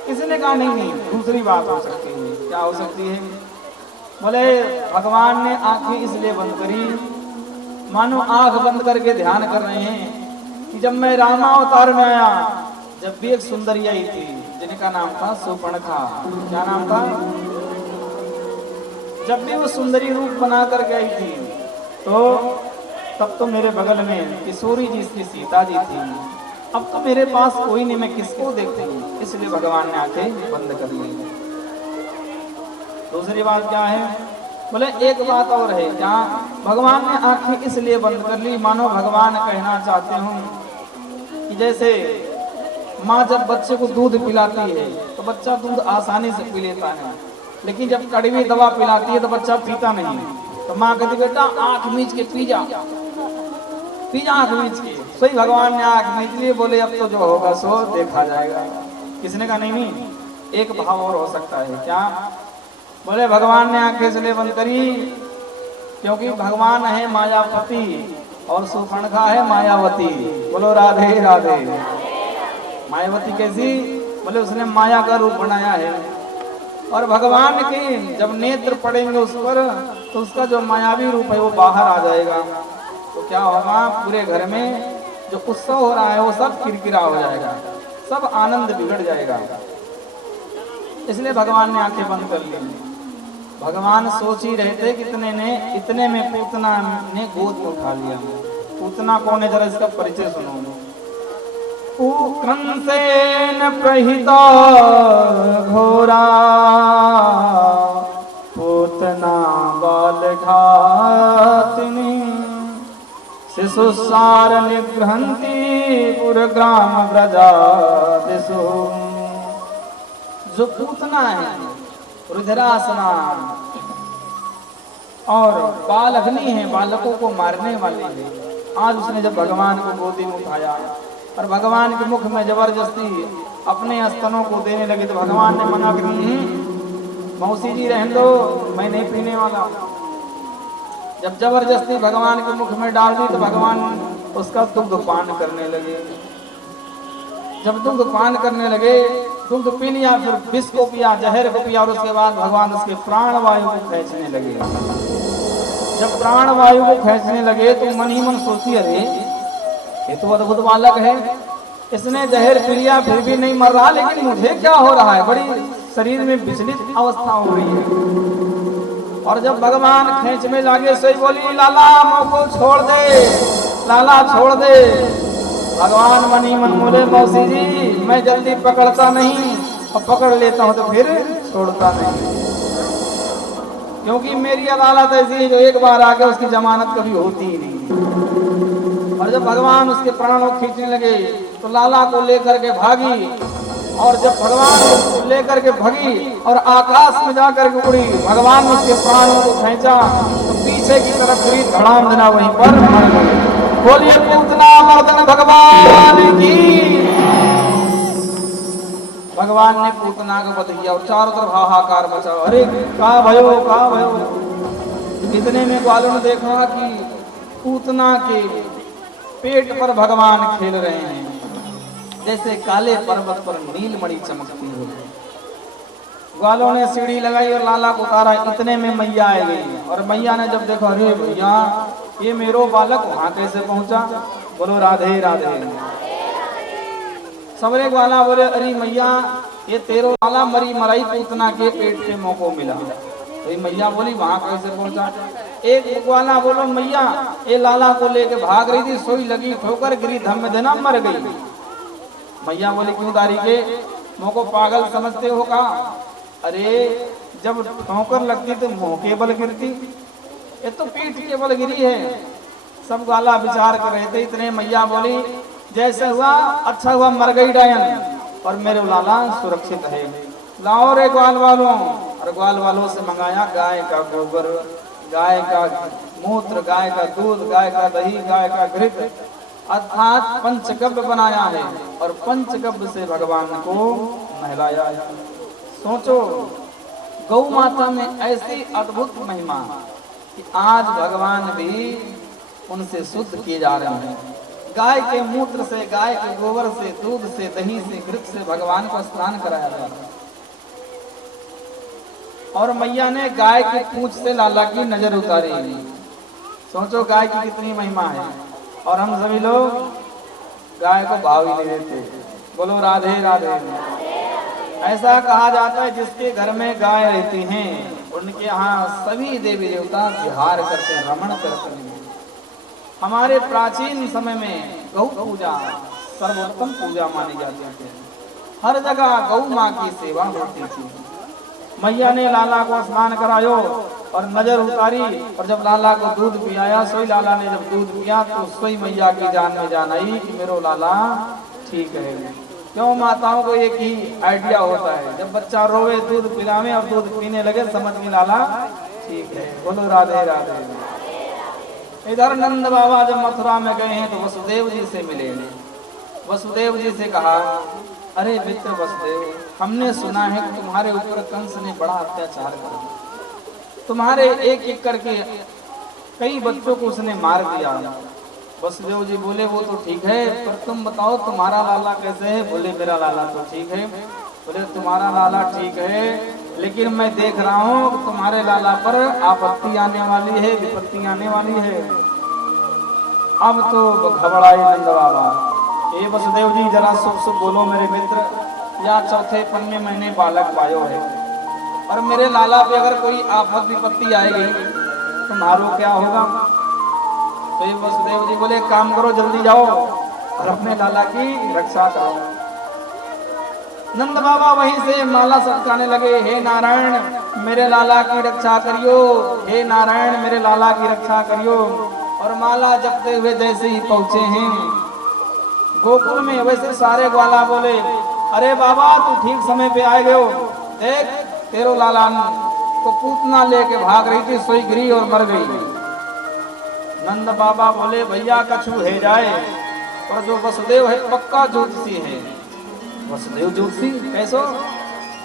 किसी ने कहा नहीं नहीं दूसरी बात हो सकती है। क्या हो सकती है? बोले भगवान ने आंखें इसलिए बंद करी, मानो आंख बंद करके ध्यान कर रहे हैं कि जब मैं रामावतार में आया, जब भी एक सुंदरी आई थी जिनका नाम था सुपर्णखा। क्या नाम था? जब भी वो सुंदरी रूप बना करके आई थी तो तब तो मेरे बगल में किशोरी जी की सीता जी थी। अब तो मेरे पास कोई नहीं, मैं किसको देखती हूँ, इसलिए भगवान ने आंखें बंद कर ली। दूसरी बात क्या है? बोले एक बात और है, जहाँ भगवान ने आंखें इसलिए बंद कर ली, मानो भगवान कहना चाहते हूँ कि जैसे माँ जब बच्चे को दूध पिलाती है तो बच्चा दूध आसानी से पी लेता है, लेकिन जब कड़वी दवा पिलाती है तो बच्चा पीता नहीं। तो माँ कहती बेटा आंख मीच के पी जा आंख मीच के। सही भगवान ने आंख मीच लिए, बोले अब तो जो होगा सो देखा जाएगा। किसने कहा नहीं नहीं एक भाव और हो सकता है। क्या? बोले भगवान ने आंखें इसलिए बंद करी क्योंकि भगवान है मायापति और सुपर्णखा है मायावती। बोलो राधे राधे। मायावती कैसी? बोले उसने माया का रूप बनाया है और भगवान के जब नेत्र पड़ेंगे उस पर तो उसका जो मायावी रूप है वो बाहर आ जाएगा। तो क्या होगा? पूरे घर में जो उत्सव हो रहा है वो सब किरकिरा हो जाएगा, सब आनंद बिगड़ जाएगा। इसलिए भगवान ने आंखें बंद कर ली। भगवान सोच ही रहे थे कितने ने, इतने में पूतना ने गोद में उठा लिया। पूतना कौन है? जरा इसका परिचय सुनो। कंसेन प्रहिता घोरा पूतना बाल घातिनी शिशुसार निगृहंती पुरग्राम ब्रजा दिशु। जो पूतना है रुद्रासना और बाल अग्नि है, बालकों को मारने वाली है। आज उसने जब भगवान को गोदी में उठाया और भगवान के मुख में जबरदस्ती अपने स्तनों को देने लगी तो भगवान ने मना कर मौसी जी रहने दो, मैं नहीं पीने वाला। जब जबरदस्ती भगवान के मुख में डाल दी तो भगवान उसका दुग्ध पान करने लगे। जब दुग्ध पान करने लगे, दुग्ध पी लिया, फिर विष को पिया, जहर को पिया, और उसके बाद भगवान उसके प्राण वायु को खींचने लगे। जब प्राण वायु को खींचने लगे तो मन ही मन सोचती, अरे ये तो अद्भुत बालक है, इसने जहर पी लिया फिर भी नहीं मर रहा, लेकिन मुझे क्या हो रहा है, बड़ी शरीर में विचलित अवस्था हो रही है। और जब भगवान खींचने लगे, सही बोली, लाला मुझको छोड़ दे, लाला छोड़ दे। भगवान मनी मन बोले, मौसी जी मैं जल्दी पकड़ता नहीं, और पकड़ लेता हूं तो फिर छोड़ता नहीं, क्योंकि मेरी अदालत ऐसी है जो एक बार आके उसकी जमानत कभी होती ही नहीं। और जब भगवान उसके प्राणों खींचने लगे तो लाला को लेकर के भागी, और जब भगवान उसको लेकर के भागी और आकाश में जाकर के उड़ी, भगवान ने उसके प्राणों को खींचा तो पीछे की तरफ गिरी, धड़ाम देना वहीं पर मर गई। बोलिए पूतना मर्दन भगवान की। भगवान ने पूतना को वध किया और चारों तरफ हाहाकार मचा, अरे कहाँ भयो, कहाँ भयो। इतने में ग्वालों ने देखा कि पूतना के पेट पर भगवान खेल रहे हैं, जैसे काले पर्वत पर नीलमणि चमकती हो। ग्वालों ने सीढ़ी लगाई और लाला को उतारा, इतने में मैया आ गई, और मैया ने जब देखा, अरे भैया ये मेरो बालक वहां कैसे पहुंचा, बोलो राधे राधे। सबरे ग्वाला बोले, अरे मैया ये तेरो लाला मरी मराई पूतना के पेट पे मौको मिला। तो ये मैया बोली, वहां कैसे पहुंचा। एक ग्वाला बोलो, मैया ये लाला को लेके भाग रही थी, सोई लगी ठोकर, गिरी धम में देना, मर गई। मैया बोली, क्यों दारी के मोको पागल समझते हो का, अरे जब ठोकर लगती तो मुंह के बल गिरती, ये तो पीठ के बल गिरी है। सब ग्वाला विचार कर रहे थे, इतने मैया बोली, जैसे हुआ अच्छा हुआ मर गई डायन, और मेरे लाला सुरक्षित है। लाओ रे ग्वाल वालों, और ग्वाल वालों से मंगाया गाय का गोबर, गाय का मूत्र, गाय का दूध, गाय का दही, गाय का घृत, अर्थात पंचगव्य बनाया है, और पंचगव्य से भगवान को नहलाया है। सोचो गौ माता में ऐसी अद्भुत महिमा कि आज भगवान भी उनसे शुद्ध किए जा रहे हैं। गाय के मूत्र से, गाय के गोबर से, दूध से, दही से, घृत से भगवान को स्नान कराया गया। और मैया ने गाय की पूंछ से लाला की नजर उतारी। सोचो गाय की कितनी महिमा है, और हम सभी लोग गाय को भाव ही नहीं देते। बोलो राधे राधे। ऐसा कहा जाता है जिसके घर में गाय रहती हैं उनके यहाँ सभी देवी देवता विहार करते हैं, रमण करते हैं। हमारे प्राचीन समय में गौ पूजा सर्वोत्तम पूजा मानी जाती है। हर जगह गौ माँ की सेवा होती थी। मैया ने लाला को स्नान करायो और नजर उतारी, और जब लाला को दूध पियाया, सोई लाला ने जब दूध पिया तो सोई मैया की जान में जान आई कि मेरो लाला ठीक है। क्यों माताओं को एक ही आइडिया होता है, जब बच्चा रोवे दूध पिलावे और दूध पीने लगे समझ में लाला ठीक है। बोलो राधे राधे। इधर नंद बाबा जब मथुरा में गए हैं तो वसुदेव जी से मिले। वसुदेव जी से कहा, अरे मित्र वसुदेव, हमने सुना है कि तुम्हारे ऊपर कंस ने बड़ा अत्याचार करा, तुम्हारे एक एक करके कई बच्चों को उसने मार दिया। वसुदेव जी बोले, वो तो ठीक है, पर तुम बताओ तुम्हारा लाला कैसे है। बोले मेरा लाला तो ठीक है। बोले तुम्हारा लाला ठीक है, लेकिन मैं देख रहा हूँ कि तुम्हारे लाला पर आपत्ति आने वाली है, विपत्ति आने वाली है। अब तो घबराए नंद बाबा। ये वसुदेव जी जरा शुभ शुभ बोलो मेरे मित्र, या चौथे पन्ने मैंने बालक पायो है, और मेरे लाला पे अगर कोई आफत विपत्ति आएगी तुम्हारो क्या होगा। तो ये वसुदेव जी बोले, काम करो, जल्दी जाओ और अपने लाला की रक्षा करो। नंद बाबा वहीं से माला सटकाने लगे, हे नारायण मेरे लाला की रक्षा करियो, हे नारायण मेरे लाला की रक्षा करियो। और माला जपते हुए जैसे ही पहुंचे हैं गोकुल में, वैसे सारे ग्वाला बोले, अरे बाबा तू ठीक समय पे आए गए, देख तेरो लाला तो पूतना लेके भाग रही थी, सोई गिरी और मर गई। नंद बाबा बोले, भैया कछु है जाए, और जो वसुदेव है पक्का ज्योतिषी है। वसुदेव ज्योतिषी कैसो?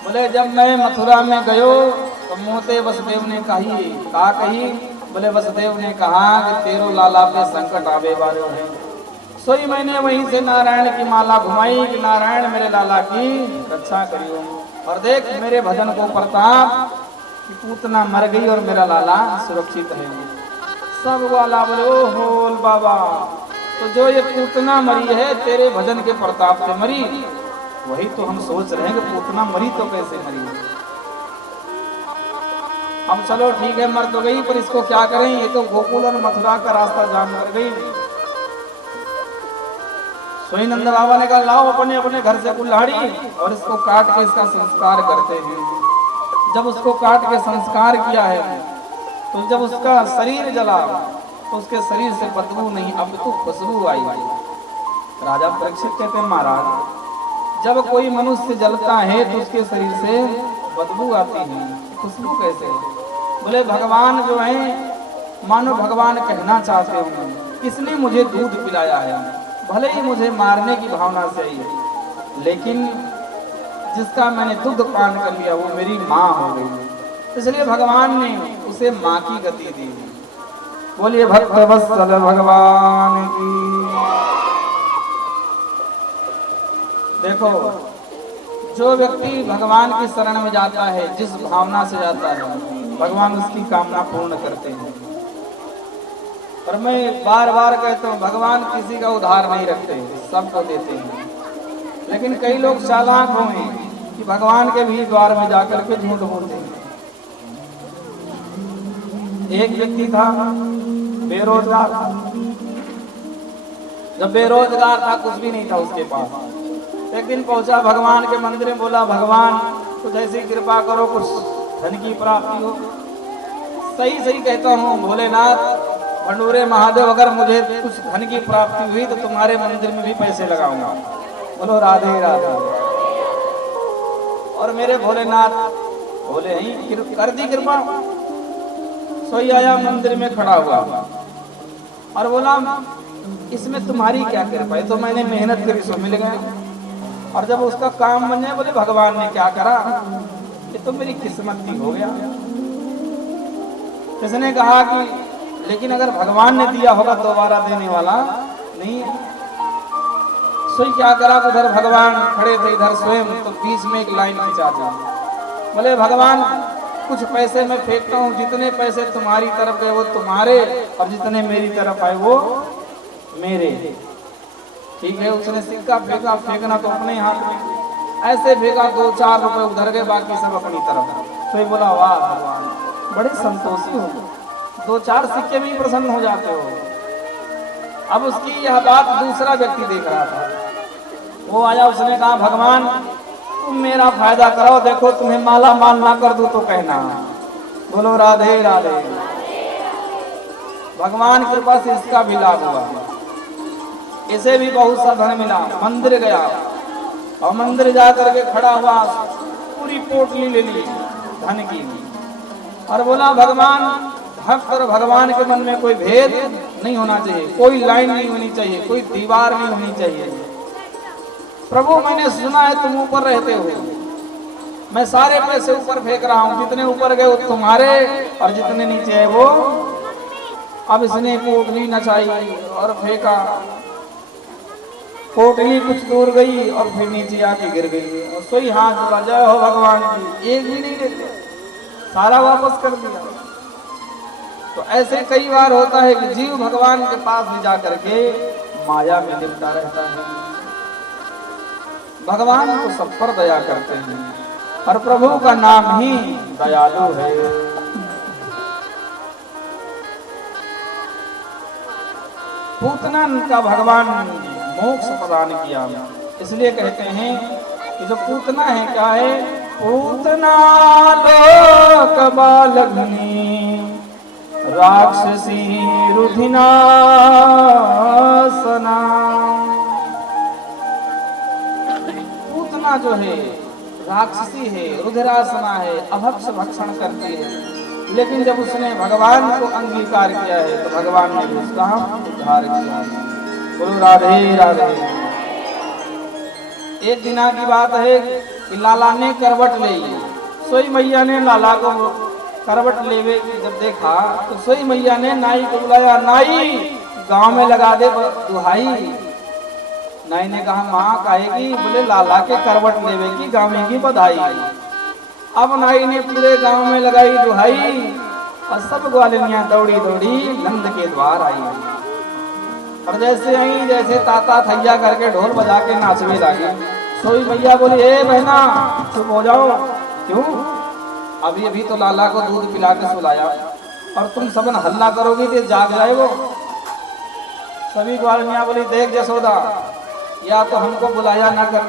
बोले जब मैं मथुरा में गयो तो मोते वसुदेव ने कही। बोले वसुदेव ने कहा कि तेरो लाला पे संकट आवे वालो है, सोई मैंने वहीं से नारायण की माला घुमाई कि नारायण मेरे लाला की रक्षा करियो। और देख मेरे भजन को प्रताप कि पूतना मर गई और मेरा लाला सुरक्षित है। सब वाला बोले ओ होल बाबा, तो जो ये पूतना मरी है तेरे भजन के प्रताप से मरी। वही तो हम सोच रहे हैं कि पूतना मरी तो कैसे मरी। अब चलो ठीक है, मर तो गई, पर इसको क्या करें, ये तो गोकुल और मथुरा का रास्ता जान कर गई। सोई नंद बाबा ने कहा लाओ अपने अपने घर से कुल्हाड़ी और इसको काट के इसका संस्कार करते हैं। जब उसको काट के संस्कार किया है तो जब उसका शरीर जला तो उसके शरीर से बदबू नहीं, अब तो खुशबू आई। राजा परीक्षित कहते हैं महाराज, जब कोई मनुष्य जलता है तो उसके शरीर से बदबू आती है, खुशबू कैसे? बोले भगवान जो है, मानो भगवान कहना चाहते हो किसने मुझे दूध पिलाया है, भले ही मुझे मारने की भावना से आई, लेकिन जिसका मैंने दूध पान कर लिया वो मेरी माँ हो गई। इसलिए भगवान ने उसे माँ की गति दी। बोलिए भक्त वत्सल भगवान की। देखो, जो व्यक्ति भगवान की शरण में जाता है, जिस भावना से जाता है, भगवान उसकी कामना पूर्ण करते हैं। पर मैं बार बार कहता हूँ, भगवान किसी का उधार नहीं रखते, सबको देते हैं। लेकिन कई लोग चालाक हुए कि भगवान के भी द्वार में जाकर के झूठ बोलते हैं। एक व्यक्ति था, बेरोजगार था। जब बेरोजगार था, कुछ भी नहीं था उसके पास, एक दिन पहुंचा भगवान के मंदिर में, बोला भगवान कुछ ऐसी कृपा करो, कुछ धन की प्राप्ति हो। सही सही कहता हूँ भोलेनाथ, भंडूरे महादेव, अगर मुझे कुछ धन की प्राप्ति हुई तो तुम्हारे मंदिर में भी पैसे लगाऊंगा। बोलो राधे राधे। और मेरे भोलेनाथ बोले ही कर दी कृपा। सोई आया मंदिर में खड़ा हुआ और बोला इसमें तुम्हारी क्या कृपा है, तो मैंने मेहनत करी सो मिल गया। और जब उसका काम बन जाए, बोले भगवान ने क्या करा, ये तो मेरी किस्मत ही हो गया। किसने कहा कि लेकिन अगर भगवान ने दिया होगा दोबारा देने वाला नहीं है। सोई क्या करा, उधर भगवान खड़े थे, इधर स्वयं, तो बीच में एक लाइन खिंचा दी। बोले भगवान कुछ पैसे मैं फेंकता हूँ, जितने पैसे तुम्हारी तरफ गए वो तुम्हारे, और जितने मेरी तरफ आए वो मेरे। ठीक है, उसने सिक्का फेंका, फेंकना तो अपने हाथ में, ऐसे फेंका 2-4 रुपए उधर गए, बाकी सब अपनी तरफ। तो बोला वाह भगवान, बड़े संतोषी हो, 2-4 सिक्के में ही प्रसन्न हो जाते हो। अब उसकी यह बात दूसरा व्यक्ति देख रहा था, वो आया, उसने कहा भगवान तुम मेरा फायदा कराओ, देखो तुम्हें माला माल ना कर दूं तो कहना। बोलो राधे राधे। भगवान की कृपा से इसका भी लाभ हुआ, इसे भी बहुत सा धन मिला। मंदिर गया और मंदिर जाकर के खड़ा हुआ, पूरी पोटली ले ली धन की, और बोला भगवान, भक्त और भगवान के मन में कोई भेद नहीं होना चाहिए, कोई लाइन नहीं होनी चाहिए, कोई दीवार नहीं होनी चाहिए। प्रभु मैंने सुना है तुम ऊपर रहते हो, मैं सारे पैसे ऊपर फेंक रहा हूँ, जितने ऊपर गए वो तुम्हारे और जितने नीचे है वो। अब इसने पोटली नचाई और फेंका, पोटली कुछ दूर गई और फिर नीचे आके गिर गई। और सोई हाथ जोड़ा, जय हो भगवान की, एक भी नहीं देते, सारा वापस कर दिया। तो ऐसे कई बार होता है कि जीव भगवान के पास ले जाकर के माया में लिपटा रहता है। भगवान तो सब पर दया करते हैं, और प्रभु का नाम ही दयालु है। पूतना का भगवान मोक्ष प्रदान किया, इसलिए कहते हैं कि जो पूतना है क्या है, पूतना लोक बालग्नि राक्षसी रुधिनासना। पूतना जो है राक्षसी है, रुधिरासना है, अभक्ष भक्षण करती है, लेकिन जब उसने भगवान को अंगीकार किया है तो भगवान ने उसका उद्धार किया। बोलो राधे राधे। एक दिना की बात है कि लाला ने करवट ली, सोई मैया ने लाला को करवट लेवे जब देखा तो सोई मैया ने नाई को बुलाया, नाई गांव में लगा दे दुहाई, नाई ने कहा माँ कहेगी, बोले लाला के करवट लेवे की गावे की बधाई। अब नाई ने पूरे गांव में लगाई दुहाई और सब ग्वालिनियां दौड़ी दौड़ी नंद के द्वार आई। और जैसे आई जैसे ताता थैया करके ढोल बजा के नाचने लगी। सोई भैया बोली ए बहना चुप हो जाओ, क्यों? अभी अभी तो लाला को दूध पिला के सुलाया और तुम सबन हल्ला करोगी तो जाग जाए वो। सभी ग्वालिनियां बोली देख जसोदा, या तो हमको बुलाया ना कर,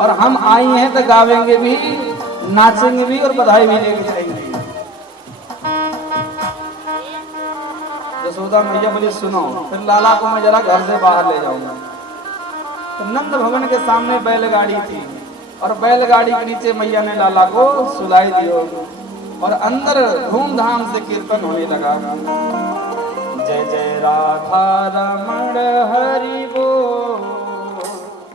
और हम आई हैं तो गावेंगे भी, नाचेंगे भी और बधाई भी लेके जाएंगे। जसोदा मैया बोली सुनो, फिर लाला को मैं जरा घर से बाहर ले जाऊंगा। तो नंद भवन के सामने बैलगाड़ी थी और बैलगाड़ी के नीचे मैया ने लाला को सुलाई दियो और अंदर धूमधाम से कीर्तन होने लगा। जय जय राधा रमण हरि बोल,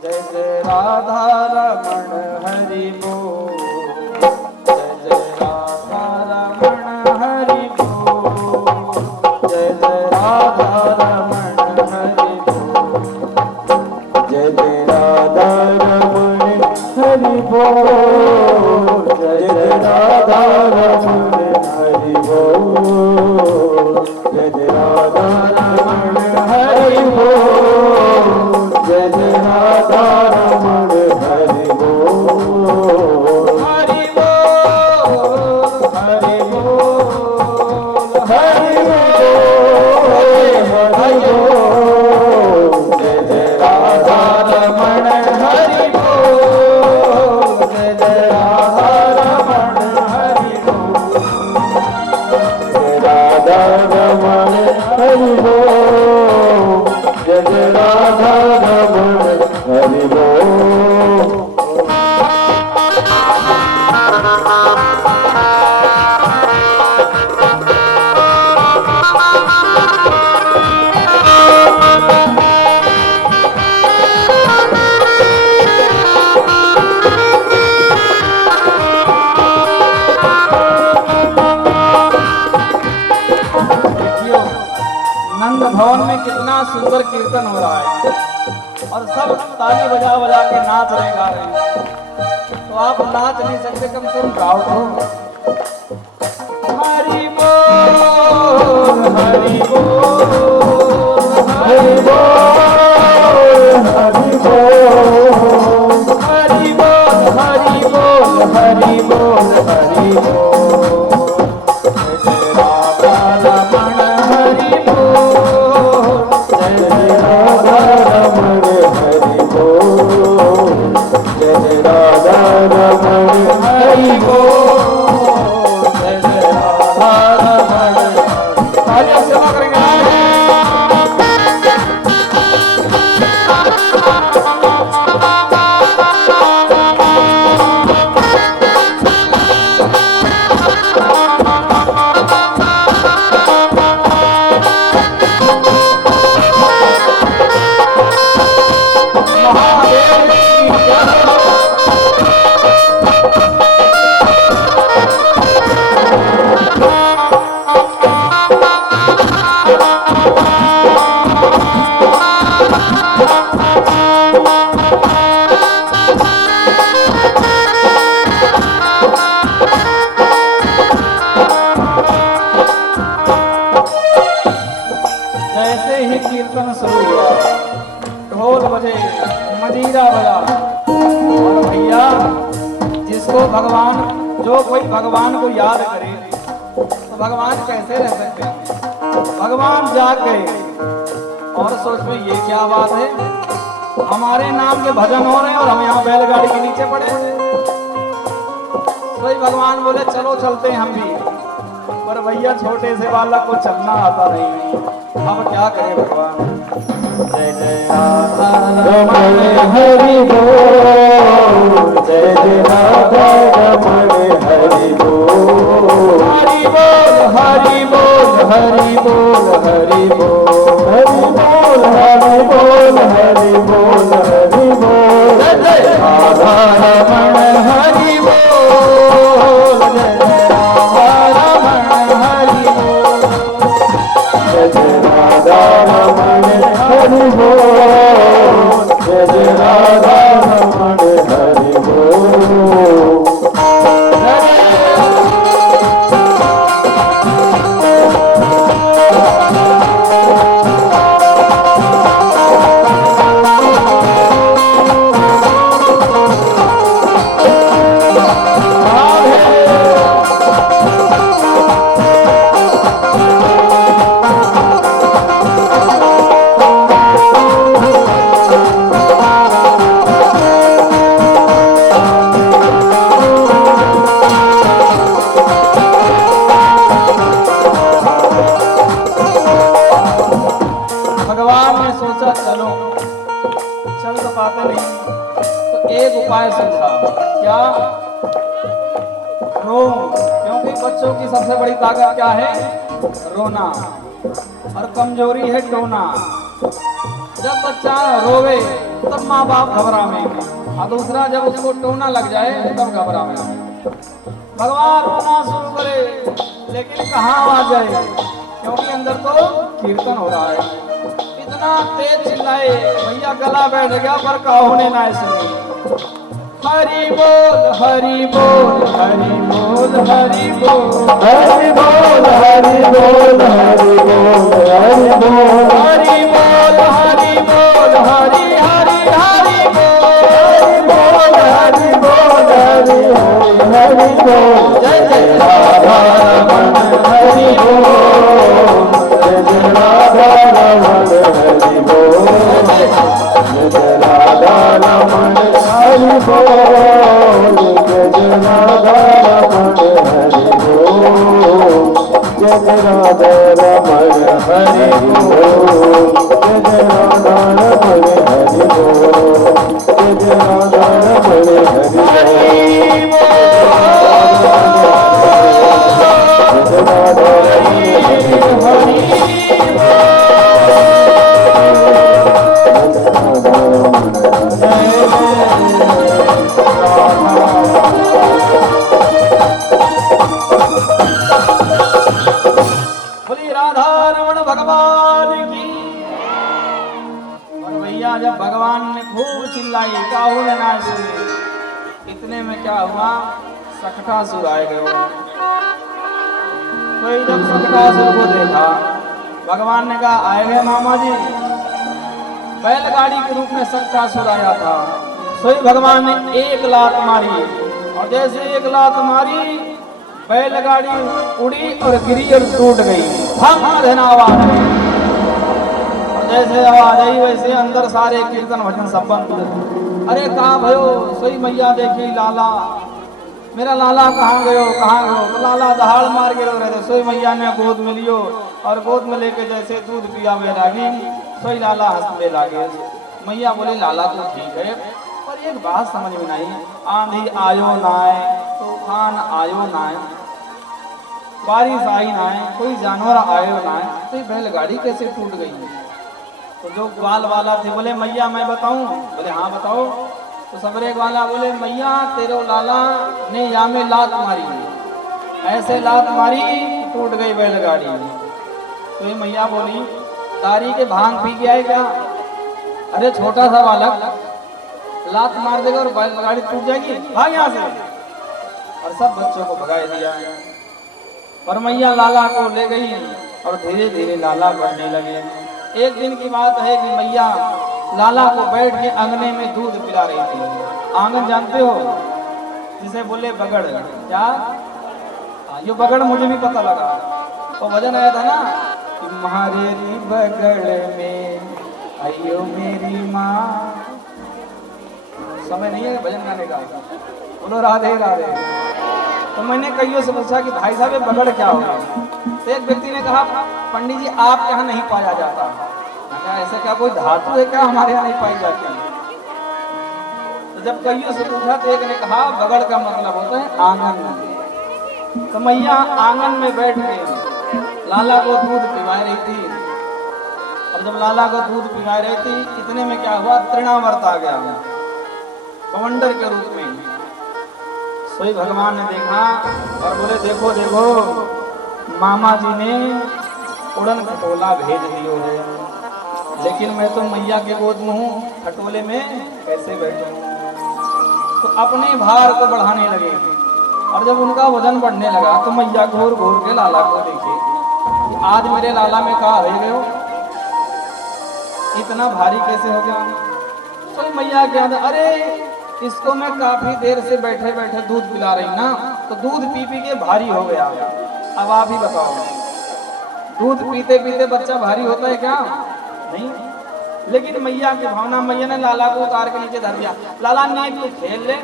जय जय राधा रमण हरि बोल, जय जय राधा रमण हरि बोल, जय जय राधा रमण हरि बोल, जय जय राधा रमण हरि बोल, जय जय राधा रमण हरि बोल, जय जय राधा रमण हरि बोल, जय जय राधा रमण हरि बोल, हरि बोल, हरि बोल, हरि बोल, हरि बोल, जय जय राधा रमण हरि बोल, जय जय राधा रमण हरि बोल, जय राधा रमण हरि बोल, जय जय राधा रमण हरि बोल। नंद भवन में कितना सुंदर कीर्तन हो रहा है और सब ताली बजा बजा के नाच रहे गा रहे हैं। तो आप नाच नहीं सकते, कम से कम गाओ तो। हरि बोल, हरि बोल, हरि बोल, हरि बोल, हरि बोल, हरि बोल, हरि बोल, हरि बोल, जय जय राधा रमण हरि बोल, जय जय राधा रमण हरि बोल, जय जय राधा रमण हरि बोल, जय जय राधा रमण। तालियां सेवा करेंगे। जैसे ही कीर्तन शुरू हुआ, ढोल बजे, मजीरा बजा, और भैया जिसको भगवान, जो कोई भगवान को याद करे तो भगवान कैसे रह सकते हैं। भगवान जाग गए और सोच में ये क्या बात है, हमारे नाम के भजन हो रहे हैं और हम यहाँ बैलगाड़ी के नीचे पड़े हैं। तो भगवान बोले चलो चलते हैं हम भी, पर भैया छोटे से बालक को चलना आता नहीं, अब क्या करें भगवान। जय जय राधा रमण हरि बोल, जय जय राधा रमण हरि बोल, हरि बोल, हरि बोल, हरि बोल, हरि बोल, हरि बोल, हरि बोल, हरि बोल, हरि बोल, जय जय राधा रमण हरि बोल, जय जय राधा रमण हरि बोल, जय जय राधा रमण हरि बोल, जय रोऊं, क्योंकि बच्चों की सबसे बड़ी ताकत क्या है? रोना, और कमजोरी है टोना। जब बच्चा रोवे तब माँ बाप घबरावेंगे, और दूसरा जब उसको टोना लग जाए तब घबरावेंगे। भगवान रोना शुरू करे लेकिन कहाँ आवाज जाए, क्योंकि अंदर तो कीर्तन हो रहा है। इतना तेज चिल्लाए भैया गला बैठ गया, पर काहू ने ना सुनी। हरि बोल हरि बोल हरि बोल हरि बोल हरि बोल हरि बोल हरि बोल हरि बोल हरि बोल हरि बोल हरि हरि हरि बोल हरि बोल हरि बोल हरि बोल जय जय राधा रमण हरि बोल जय जय राधा रमण हरि बोल जय जय राधा रमण हरि बोल जय जय राधा रमण हरि बोल जय जय राधा रमण हरि बोल जय जय राधा रमण हरि बोल जय जय राधा रमण हरि बोली राधा रमण भगवान की। और भैया जब भगवान ने खूब चिल्लाई काहू ने ना सुनी, इतने में क्या हुआ? सकटासुर आए गए। कोई जब सकटासुर को देखा, भगवान ने कहा आए गए मामा जी। बैलगाड़ी के रूप में सकटासुर आया था। सोई भगवान ने एक लात मारी, और जैसे एक लात मारी बैलगाड़ी उड़ी और गिरी और टूट गई। हम आवाज आई, और जैसे आवाज आई वैसे अंदर सारे कीर्तन भजन सब बंद। अरे कहाँ भयो? सोई मैया देखी लाला, मेरा लाला कहाँ गयो कहाँ गयो? तो लाला दहाड़ मार के रो रहे थे। सोई मैया ने गोद में लियो, और गोद में लेके जैसे दूध पिया वे लागी, सोई लाला हंसने लागे। मैया बोले लाला तो ठीक है, पर एक बात समझ में नहीं, आंधी आयो ना आए, तूफान आयो ना आए, बारिश आई ना आए, कोई जानवर आयो ना आए, तो ये बैलगाड़ी कैसे टूट गई? तो जो ग्वाल वाला थे बोले मैया मैं बताऊं? बोले हाँ बताओ। तो सबरे वाला बोले मैया तेरे लाला ने या में लात मारी, ऐसे लात मारी टूट गई बैलगाड़ी। तो ये मैया बोली तारी के भांग पी के आए क्या? अरे छोटा सा बालक लात मार देगा और बैलगाड़ी टूट जाएगी, भाग यहाँ से। और सब बच्चों को भगा दिया। और मैया लाला को ले गई, और धीरे धीरे लाला बढ़ने लगे। एक दिन की बात है कि मैया लाला को बैठ के अंगने में दूध पिला रही थी। आंगन जानते हो जिसे बोले बगड़, क्या? ये बगड़ मुझे भी पता लगा। तो भजन आया था ना कि महारेरी बगड़ में आइयो मेरी माँ। समय नहीं है भजन गाने का, बोलो राधे राधे। तो मैंने कईयों से पूछा कि भाई साहब ये बगड़ क्या होगा? तो एक व्यक्ति ने कहा पंडित जी आप यहाँ नहीं पाया जाता। क्या ऐसा क्या कोई धातु है क्या हमारे यहाँ नहीं पाई जाती? तो जब कईयों से पूछा तो एक ने कहा बगड़ का मतलब होता है आंगन में। तो मैया आंगन में बैठ के लाला को दूध पिला रही थी। और जब लाला को दूध पिला रही थी, इतने में क्या हुआ? तृणावर्त आ गया बवंडर के रूप में। सोई भगवान ने देखा और बोले देखो देखो मामा जी ने उड़न खटोला भेज दियो है, लेकिन मैं तो मैया के गोद में हूँ, खटोले में कैसे बैठूं? तो अपने भार को बढ़ाने लगे। और जब उनका वजन बढ़ने लगा तो मैया घूर घूर के लाला को देखे कि आज मेरे लाला में कहा रह गए हो, इतना भारी कैसे हो गया? तो मैया क्या था, अरे इसको मैं काफी देर से बैठे बैठे दूध पिला रही ना, तो दूध पी पी के भारी हो गया। अब आप ही बताओ, दूध पीते पीते बच्चा भारी होता है क्या? नहीं। लेकिन मैया की भावना, मैया ने लाला को उतार के नीचे धर दिया। लाला नहीं तू खेल ले,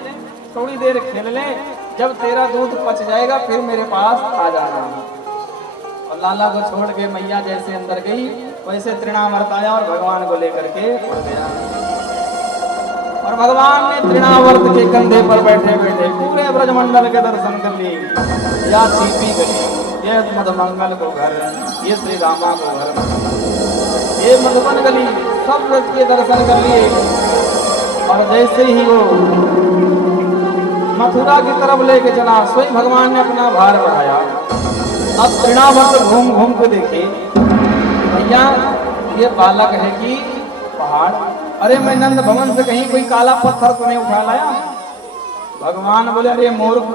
थोड़ी देर खेल ले, जब तेरा दूध पच जाएगा फिर मेरे पास आ जाना। और लाला को छोड़ के मैया जैसे अंदर गई वैसे तृणावर्त आया और भगवान को लेकर के उड़ गया। और भगवान ने तृणावर्त के कंधे पर बैठे बैठे पूरे ब्रजमंडल के दर्शन कर लिए। या सीपी गली, ये मधुमंगल को घर, ये श्री रामा को घर, ये मधुबन गली, सब व्रत के दर्शन कर लिए। और जैसे ही वो मथुरा की तरफ लेके चला, स्वयं भगवान ने अपना भार बढ़ाया। अब तृणावर्त घूम घूम के देखे, भैया ये बालक है कि पहाड़? अरे मैं नंद भवन से कहीं कोई काला पत्थर तो नहीं उठा लाया। भगवान बोले, अरे मूर्ख,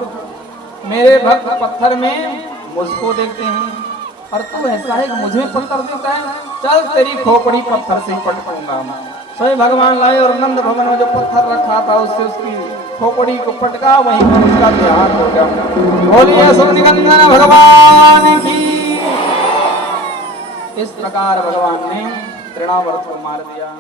मेरे भक्त पत्थर में मुझको देखते हैं और तू ऐसा है कि मुझे पत्थर देता है? चल तेरी खोपड़ी पत्थर से पटकूंगा। स्वयं भगवान लाए और नंद भवन में जो पत्थर रखा था उससे उसकी खोपड़ी को पटका, वहीं पर उसका देहांत हो गया। बोलिए सुनिकंदन भगवान की। इस प्रकार भगवान ने तृणावर्त को मार दिया।